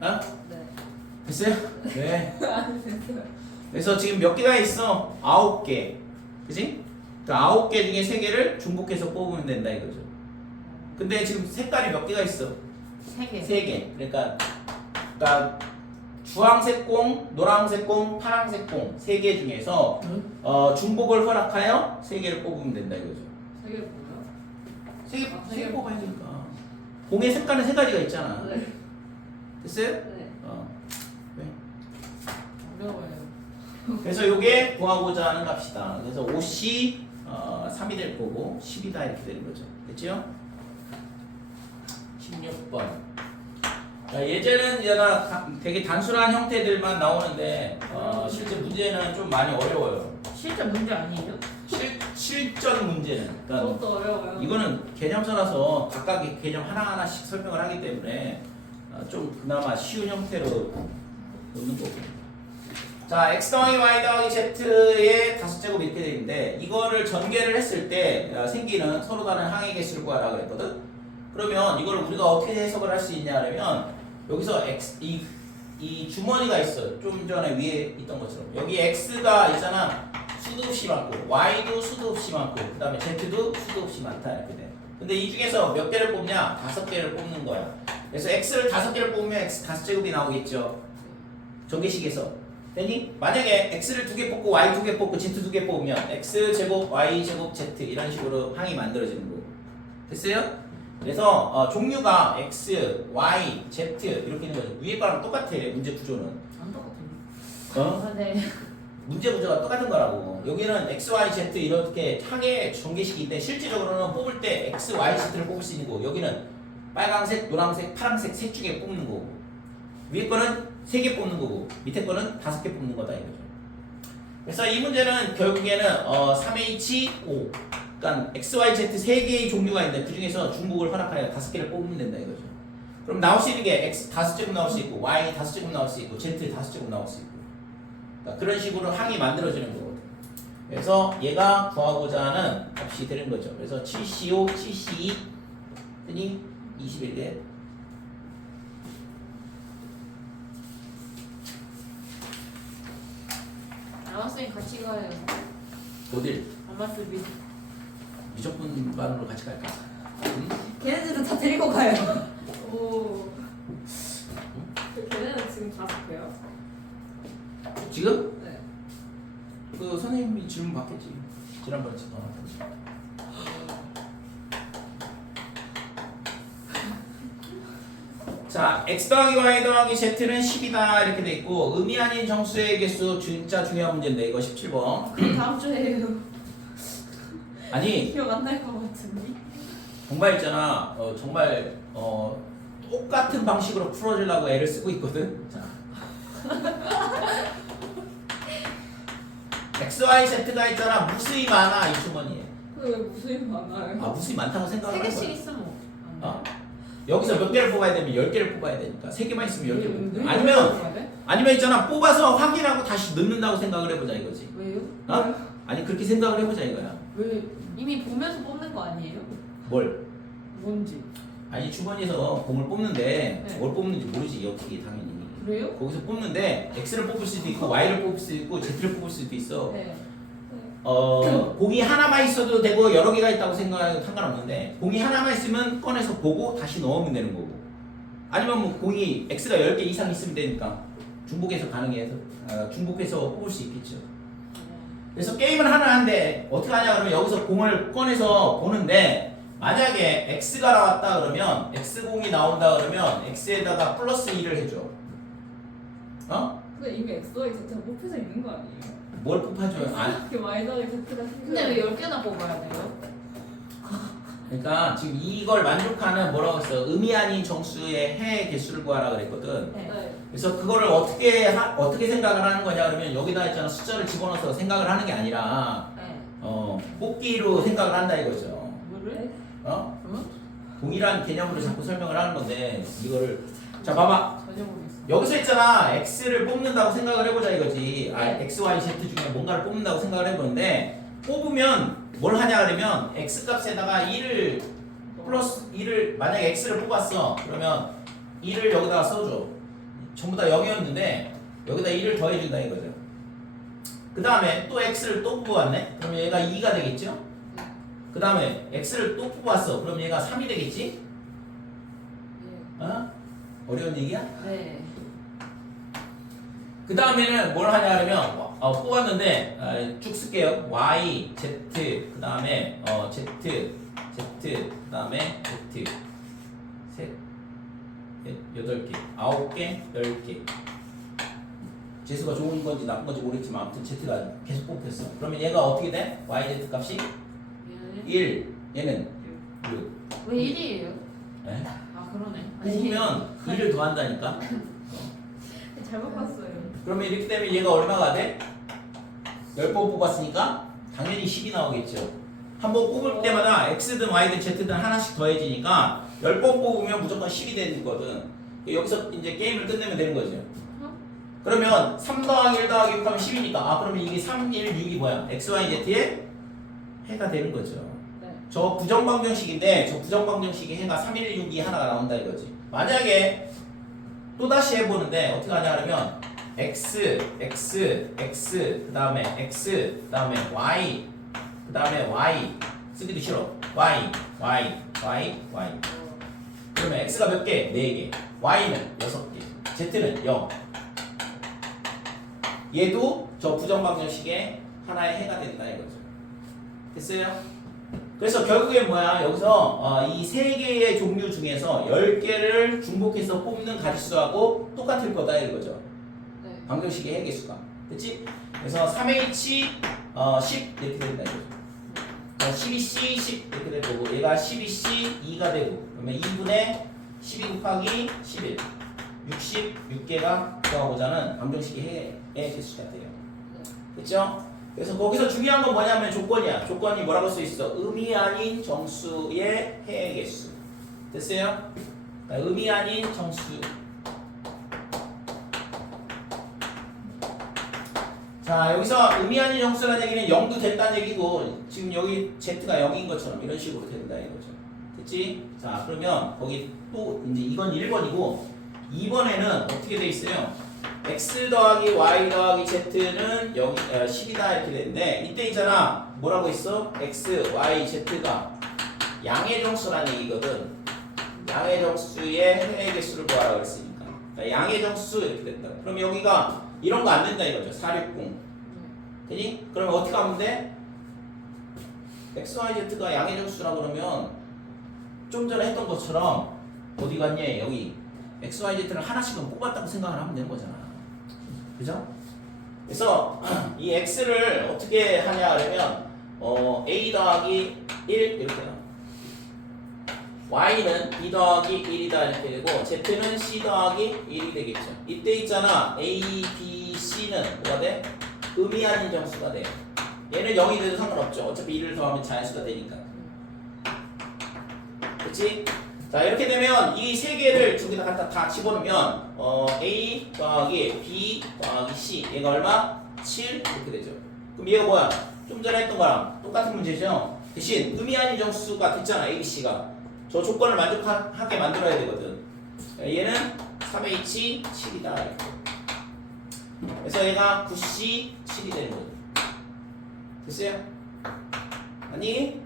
어? 네. 됐어요? 네. 그래서 지금 몇 개가 있어? 9개. 그지? 그러니까 9개 중에 3개를 중복해서 뽑으면 된다 이거죠. 근데 지금 색깔이 몇 개가 있어? 3개. 3개. 그러니까 주황색 공, 노란색 공, 파란색 공 3개 중에서 중복을 허락하여 3개를 뽑으면 된다 이거죠. 3개를 보면? 3개, 세 개. 뽑아야 되니까. 공의 색깔은 3가지가 있잖아. 네. 됐어요? 네. 네. 어려워요. 그래서 요게 구하고자 하는 값이다. 그래서 5C 3이 될 거고 10이다 이렇게 되는 거죠. 됐죠? 16번. 예제는 되게 단순한 형태들만 나오는데 실제 문제는 좀 많이 어려워요. 실제 문제 아니에요? 실전 문제는. 그러니까 그것도 어려워요. 이거는 개념서라서 각각의 개념 하나하나씩 설명을 하기 때문에 좀 그나마 쉬운 형태로 놓는 거고. 자, x 더하기 y 더하기 z의 5제곱 이렇게 되어 있는데 이거를 전개를 했을 때 생기는 서로 다른 항의 개수를 구하라 그랬거든. 그러면 이걸 우리가 어떻게 해석을 할 수 있냐 하면 여기서 이 주머니가 있어. 좀 전에 위에 있던 것처럼 여기 x가 있잖아. 수도 없이 많고 y도 수도 없이 많고 그 다음에 z도 수도 없이 많다 이렇게 돼. 근데 이 중에서 몇 개를 뽑냐? 5개를 뽑는 거야. 그래서 x를 5개를 뽑으면 x 5제곱이 나오겠죠. 전개식에서. 되니? 만약에 x를 2개 뽑고 y 2개 뽑고 z 2개 뽑으면 x제곱 y제곱 z 이런 식으로 항이 만들어지는 거고. 됐어요? 그래서 종류가 x, y, z 이렇게 있는 거죠. 위에 거랑 똑같아 문제 구조는. 안 똑같아요. 네. 문제 구조가 똑같은 거라고. 여기는 x, y, z 이렇게 항의 전개식인데 실질적으로는 뽑을 때 x, y, z를 뽑을 수 있는 거고 여기는 빨강색, 노란색, 파란색 셋 중에 뽑는 거고 위에 거는 3개 뽑는 거고 밑에 거는 5개 뽑는 거다 이거죠. 그래서 이 문제는 결국에는 3H5 그러니까 x, y, z 3개의 종류가 있는데 그 중에서 중복을 허락하여 5개를 뽑으면 된다 이거죠. 그럼 나올 수 있는 게 x 5제곱 나올 수 있고 y 5제곱 나올 수 있고 z 5제곱 나올 수 있고 그러니까 그런 식으로 항이 만들어지는 거거든. 그래서 얘가 구하고자 하는 값이 되는 거죠. 그래서 7CO, 7C2 니 21개. 아마쌤 같이 가요. 어딜? 아마쌤 미. 미적분반으로 같이 갈까? 응? 걔네들도 다 데리고 가요. 오. 걔네는 지금 5개요? 지금? 네. 그 선생님이 질문 받겠지. 지난번에 전화 왔던지. 자, x 더하기 y 더하기 z는 10이다 이렇게 돼 있고 의미 아닌 정수의 개수 진짜 중요한 문제인데 이거 17번. 그럼 다음 주에요. 아니 기억 안 날 것 같은데. 정말 있잖아. 정말 똑같은 방식으로 풀어주려고 애를 쓰고 있거든. 자. X, Y, Z가 있잖아. 무수히 많아 이 주머니에. 근데 왜 무수히 많아요? 아 무수히 많다고 생각을 세 하는 개씩 거야. 있으면 어? 여기서 몇 개를 뽑아야 되면 10개를 뽑아야 되니까 3개만 있으면 10개 뽑는 거야. 왜? 아니면 있잖아 뽑아서 확인하고 다시 넣는다고 생각을 해보자 이거지. 왜요? 어? 아니 그렇게 생각을 해보자 이거야. 왜 이미 보면서 뽑는 거 아니에요? 뭘? 뭔지. 아니 주머니에서 공을 뽑는데 네. 뭘 뽑는지 모르지 어떻게 당연히. 그래요? 거기서 뽑는데 X를 뽑을 수도 있고 Y를 뽑을 수도 있고 Z를 뽑을 수도 있어. 네. 공이 하나만 있어도 되고 여러 개가 있다고 생각하면 상관없는데 공이 하나만 있으면 꺼내서 보고 다시 넣으면 되는 거고 아니면 뭐 공이 X가 10개 이상 있으면 되니까 중복해서 가능해서 중복해서 뽑을 수 있겠죠. 그래서 게임을 하는데 어떻게 하냐 그러면 여기서 공을 꺼내서 보는데 만약에 X가 나왔다 그러면 X공이 나온다 그러면 X에다가 플러스 2를 해줘. 어? 근데 이미 XY Z가 뽑혀져 있는 거 아니에요? 뭘 뽑아줘요? 아, 이렇게 Y더하기 Z가 근데 왜 10개나 뽑아야 돼요? 그러니까 지금 이걸 만족하는 뭐라고 했어? 의미 아닌 정수의 해 개수를 구하라 그랬거든. 네. 그래서 그거를 어떻게 생각을 하는 거냐 그러면 여기다 있잖아 숫자를 집어넣어서 생각을 하는 게 아니라 네. 뽑기로 생각을 한다 이거죠. 뭐를? 어? 응? 동일한 개념으로 자꾸 설명을 하는 건데 이거를 자 봐봐. 전혀 모르겠어. 여기서 있잖아 X를 뽑는다고 생각을 해보자 이거지. 네. X, Y, Z 중에 뭔가를 뽑는다고 생각을 해보는데 뽑으면 뭘 하냐 그러면 X 값에다가 2를 플러스 2를 만약에 X를 뽑았어 그러면 2를 여기다가 써줘. 전부 다 0이었는데 여기다 2를 더해준다 이거죠. 그 다음에 또 X를 또 뽑았네. 그러면 얘가 2가 되겠죠. 그 다음에 X를 또 뽑았어. 그럼 얘가 3이 되겠지. 어? 어려운 얘기야? 네. 그 다음에는 뭘 하냐 그러면 뽑았는데 쭉 쓸게요. Y, Z, 그 다음에 Z, Z, 그 다음에 Z 셋, 넷, 8개, 9개, 10개 재수가 좋은 건지 나쁜 건지 모르겠지만 아무튼 Z가 계속 뽑혔어. 그러면 얘가 어떻게 돼? Y, Z 값이 1, 얘는 6. 왜 1이에요? 네? 아 그러네. 뽑으면 2를 더한다니까. 잘못 봤어요. 그러면 이렇게 되면 얘가 얼마가 돼? 10번 뽑았으니까 당연히 10이 나오겠죠. 한 번 뽑을 때마다 X든 Y든 Z든 하나씩 더해지니까 10번 뽑으면 무조건 10이 되는 거거든. 여기서 이제 게임을 끝내면 되는 거죠. 그러면 3 더하기 1 더하기 6 하면 10이니까 그러면 이게 3, 1, 6이 뭐야? X, Y, Z의 해가 되는 거죠. 네. 저 부정방정식인데 저 부정방정식의 해가 3, 1, 6이 하나가 나온다 이거지. 만약에 또다시 해보는데 어떻게 하냐 그러면 X, X, X, 그 다음에 X, 그 다음에 Y, 그 다음에 Y 쓰기도 싫어. Y, Y, Y, Y. 그러면 X가 몇 개? 4개. Y는 6개. Z는 0. 얘도 저 부정방정식의 하나의 해가 된다 이거죠. 됐어요? 그래서 결국에 뭐야? 여기서 이 3개의 종류 중에서 10개를 중복해서 뽑는 가지수하고 똑같을 거다 이거죠. 네. 방정식의 해개수가. 그치? 그래서 3H 10 이렇게 된다 이거죠. 12C 10 이렇게 될 거고 얘가 12C 2가 되고 그러면 2분의 12 곱하기 11 66개가 구하고자는 방정식의 해개수가 돼요. 그쵸? 그래서 거기서 중요한 건 뭐냐면 조건이야. 조건이 뭐라고 써 있어? 의미 아닌 정수의 해개수. 됐어요? 그러니까 의미 아닌 정수. 자, 여기서 의미 아닌 정수라는 얘기는 0도 된다는 얘기고 지금 여기 Z가 0인 것처럼 이런 식으로 된다 이거죠. 됐지? 자, 그러면 거기 또 이제 이건 1번이고 2번에는 어떻게 돼 있어요? X 더하기 Y 더하기 Z는 10이다 이렇게 되는데 이때 있잖아 뭐라고 있어? X, Y, Z가 양의 정수라는 얘기거든. 양의 정수의 해의 개수를 구하라고 했으니까 그러니까 양의 정수 이렇게 된다. 그럼 여기가 이런 거 안 된다 이거죠. 460 되니? 그러면 어떻게 하면 돼? X, Y, Z가 양의 정수라 그러면 좀 전에 했던 것처럼 어디 갔니? 여기 X, Y, Z를 하나씩은 뽑았다고 생각을 하면 되는 거잖아. 그죠? 그래서 이 x를 어떻게 하냐 그러면 A 더하기 1 이렇게 해요. y는 b 더하기 1이다 이렇게 되고 z는 c 더하기 1이 되겠죠. 이때 있잖아 a, b, c는 뭐가 돼? 의미 아닌 정수가 돼. 얘는 0이 돼도 상관없죠. 어차피 1을 더하면 자연수가 되니까. 그치? 자 이렇게 되면 이 세 개를 두 개 다 집어넣으면 a 더하기 b 더하기 c 얘가 얼마? 7 이렇게 되죠. 그럼 얘가 뭐야? 좀 전에 했던 거랑 똑같은 문제죠. 대신 의미 아닌 정수가 됐잖아 a, b, c가. 저 조건을 만족하게 만들어야 되거든. 얘는 3h 7이다. 그래서 얘가 9c 7이 되는 거죠. 됐어요? 아니?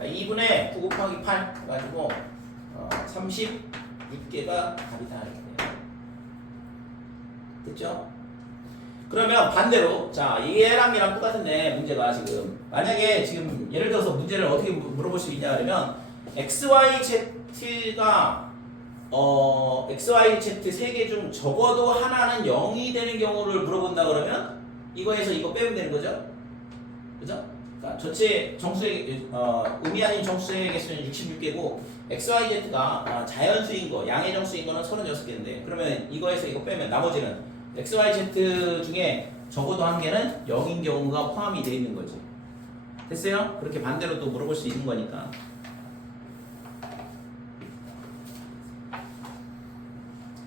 2분의 9 곱하기 8 해가지고 36개가 답이다. 됐죠? 그러면 반대로 자 얘랑 얘랑 똑같은데 문제가 지금 만약에 지금 예를 들어서 문제를 어떻게 물어볼 수 있냐 그러면 XYZ가 XYZ 세 개 중 적어도 하나는 0이 되는 경우를 물어본다 그러면 이거에서 이거 빼면 되는 거죠? 그죠? 그러니까 전체 정수의 의미 아닌 정수의 개수는 66개고 XYZ가 자연수인 거, 양의 정수인 거는 36개인데 그러면 이거에서 이거 빼면 나머지는 XYZ 중에 적어도 한 개는 0인 경우가 포함이 되어 있는 거지. 됐어요? 그렇게 반대로 또 물어볼 수 있는 거니까.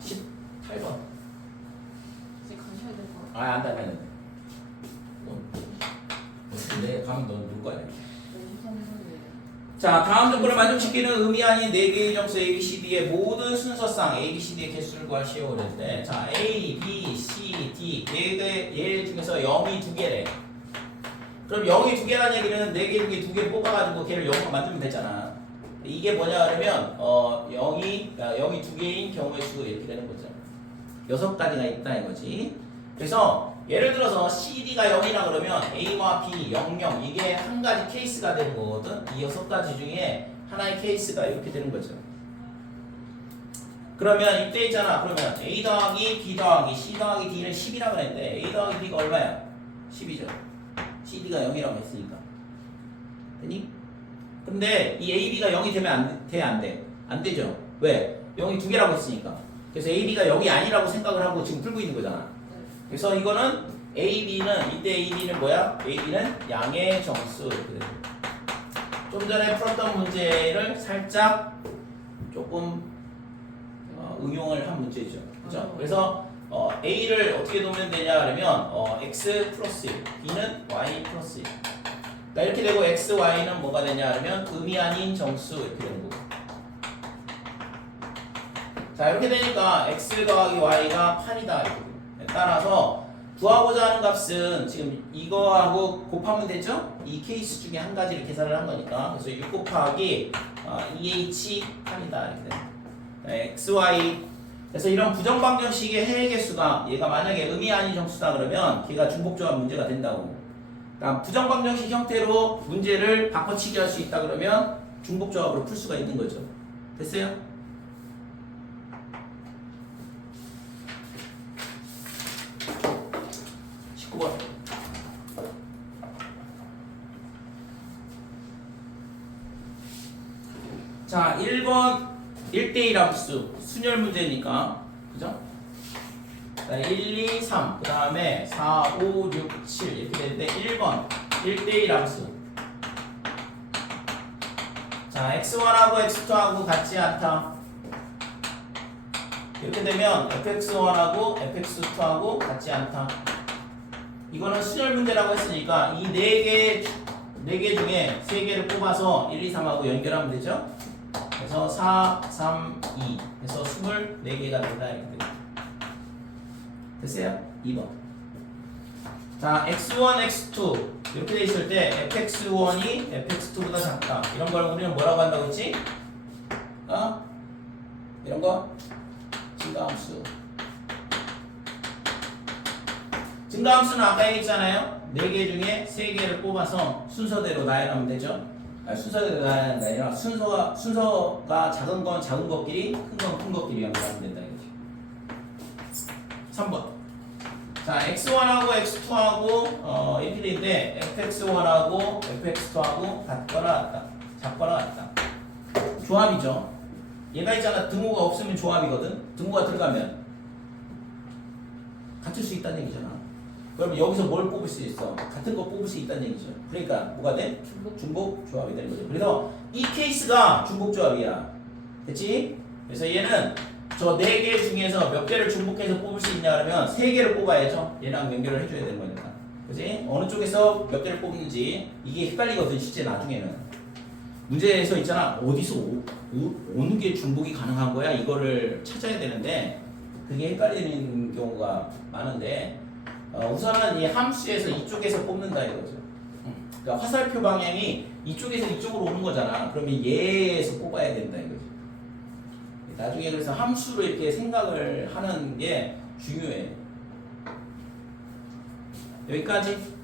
18번. 이제 가셔야 될 것 같아요. 아, 안 돼, 안 돼, 안 돼. 내 가면 넌 누구 거야? 23분이에요. 자, 다음 조건을 만족시키는 의미 아닌 4개의 정수 A, B, C, D의 모든 순서상 A, B, C, D의 개수를 구하시오 그랬는데 자, A, B, C, D 얘 중에서 0이 2개래. 그럼 0이 2개라는 얘기는 4개 중에 2개 뽑아가지고 걔를 0으로 만들면 되잖아. 이게 뭐냐 그러면 0이 2개인 경우의 수 이렇게 되는 거죠. 6가지가 있다 이거지. 그래서 예를 들어서 CD가 0이라 그러면 A와 B, 0, 0 이게 한 가지 케이스가 되는 거거든. 이 6가지 중에 하나의 케이스가 이렇게 되는 거죠. 그러면 이때 있잖아. 그러면 A 더하기 B 더하기 C 더하기 D는 10이라 그랬는데 A 더하기 B가 얼마야? 10이죠. CD가 0이라고 했으니까. 되니? 근데 이 AB가 0이 되면 안 돼? 안 되죠. 왜? 0이 2개라고 했으니까. 그래서 AB가 0이 아니라고 생각을 하고 지금 풀고 있는 거잖아. 그래서 이거는 AB는 이때 AB는 뭐야? AB는 양의 정수 이렇게 되는 거야. 좀 전에 풀었던 문제를 살짝 조금 응용을 한 문제죠. 그죠? 그래서 A를 어떻게 놓으면 되냐 그러면 X 플러스 1, B는 Y 플러스 1. 그러니까 이렇게 되고 X, Y는 뭐가 되냐 그러면 의미 아닌 정수 이렇게 되는 거고. 자 이렇게 되니까 X 더하기 Y가 8이다 이렇게 돼요. 따라서 구하고자 하는 값은 지금 이거하고 곱하면 되죠? 이 케이스 중에 한 가지를 계산을 한 거니까 그래서 6 곱하기 2H 8이다 이렇게 돼요. X, Y 그래서 이런 부정방정식의 해의 개수가 얘가 만약에 의미 아닌 정수다 그러면 걔가 중복조합 문제가 된다고. 그러니까 부정방정식 형태로 문제를 바꿔치기 할 수 있다 그러면 중복조합으로 풀 수가 있는 거죠. 됐어요? 자, 1번 1대1 함수 순열 문제니까 그죠? 자, 1, 2, 3 그 다음에 4, 5, 6, 7 이렇게 되는데 1번 1대1 함수 자, x1하고 x2하고 같지 않다 이렇게 되면 fx1하고 fx2하고 같지 않다 이거는 순열 문제라고 했으니까 이 4개 중에 3개를 뽑아서 1, 2, 3하고 연결하면 되죠? 그래서 4, 3, 2 해서 24개가 된다 이렇게 돼요. 됐어요? 2번 자 x1, x2 이렇게 돼 있을 때 fx1이 fx2보다 작다 이런 걸 우리는 뭐라고 한다고 했지? 이런 거? 증가함수 증가함수는 아까 얘기했잖아요 4개 중에 3개를 뽑아서 순서대로 나열하면 되죠 순서대로 나열하는 게 아니라 순서가 작은 건 작은 것끼리 큰 건 큰 것끼리 연결하면 된다 이거지 3번 자 x1하고 x2하고 이렇게 되는데 fx1하고 fx2하고 같거나 같다 작거나 같다 조합이죠. 얘가 있잖아. 등호가 없으면 조합이거든. 등호가 들어가면 같을 수 있다는 얘기잖아. 그러면 여기서 뭘 뽑을 수 있어? 같은 거 뽑을 수 있다는 얘기죠. 그러니까 뭐가 돼? 중복 조합이 되는 거죠. 그래서 이 케이스가 중복 조합이야. 됐지? 그래서 얘는 저 4개 중에서 몇 개를 중복해서 뽑을 수 있냐 그러면 3개를 뽑아야죠. 얘랑 연결을 해줘야 되는 거니까. 그지? 어느 쪽에서 몇 개를 뽑는지 이게 헷갈리거든 실제 나중에는. 문제에서 있잖아. 어디서 어느 게 중복이 가능한 거야? 이거를 찾아야 되는데 그게 헷갈리는 경우가 많은데 우선은 이 함수에서 이쪽에서 뽑는다 이거죠. 그러니까 화살표 방향이 이쪽에서 이쪽으로 오는 거잖아. 그러면 얘에서 뽑아야 된다 이거죠. 나중에 그래서 함수로 이렇게 생각을 하는 게 중요해. 여기까지.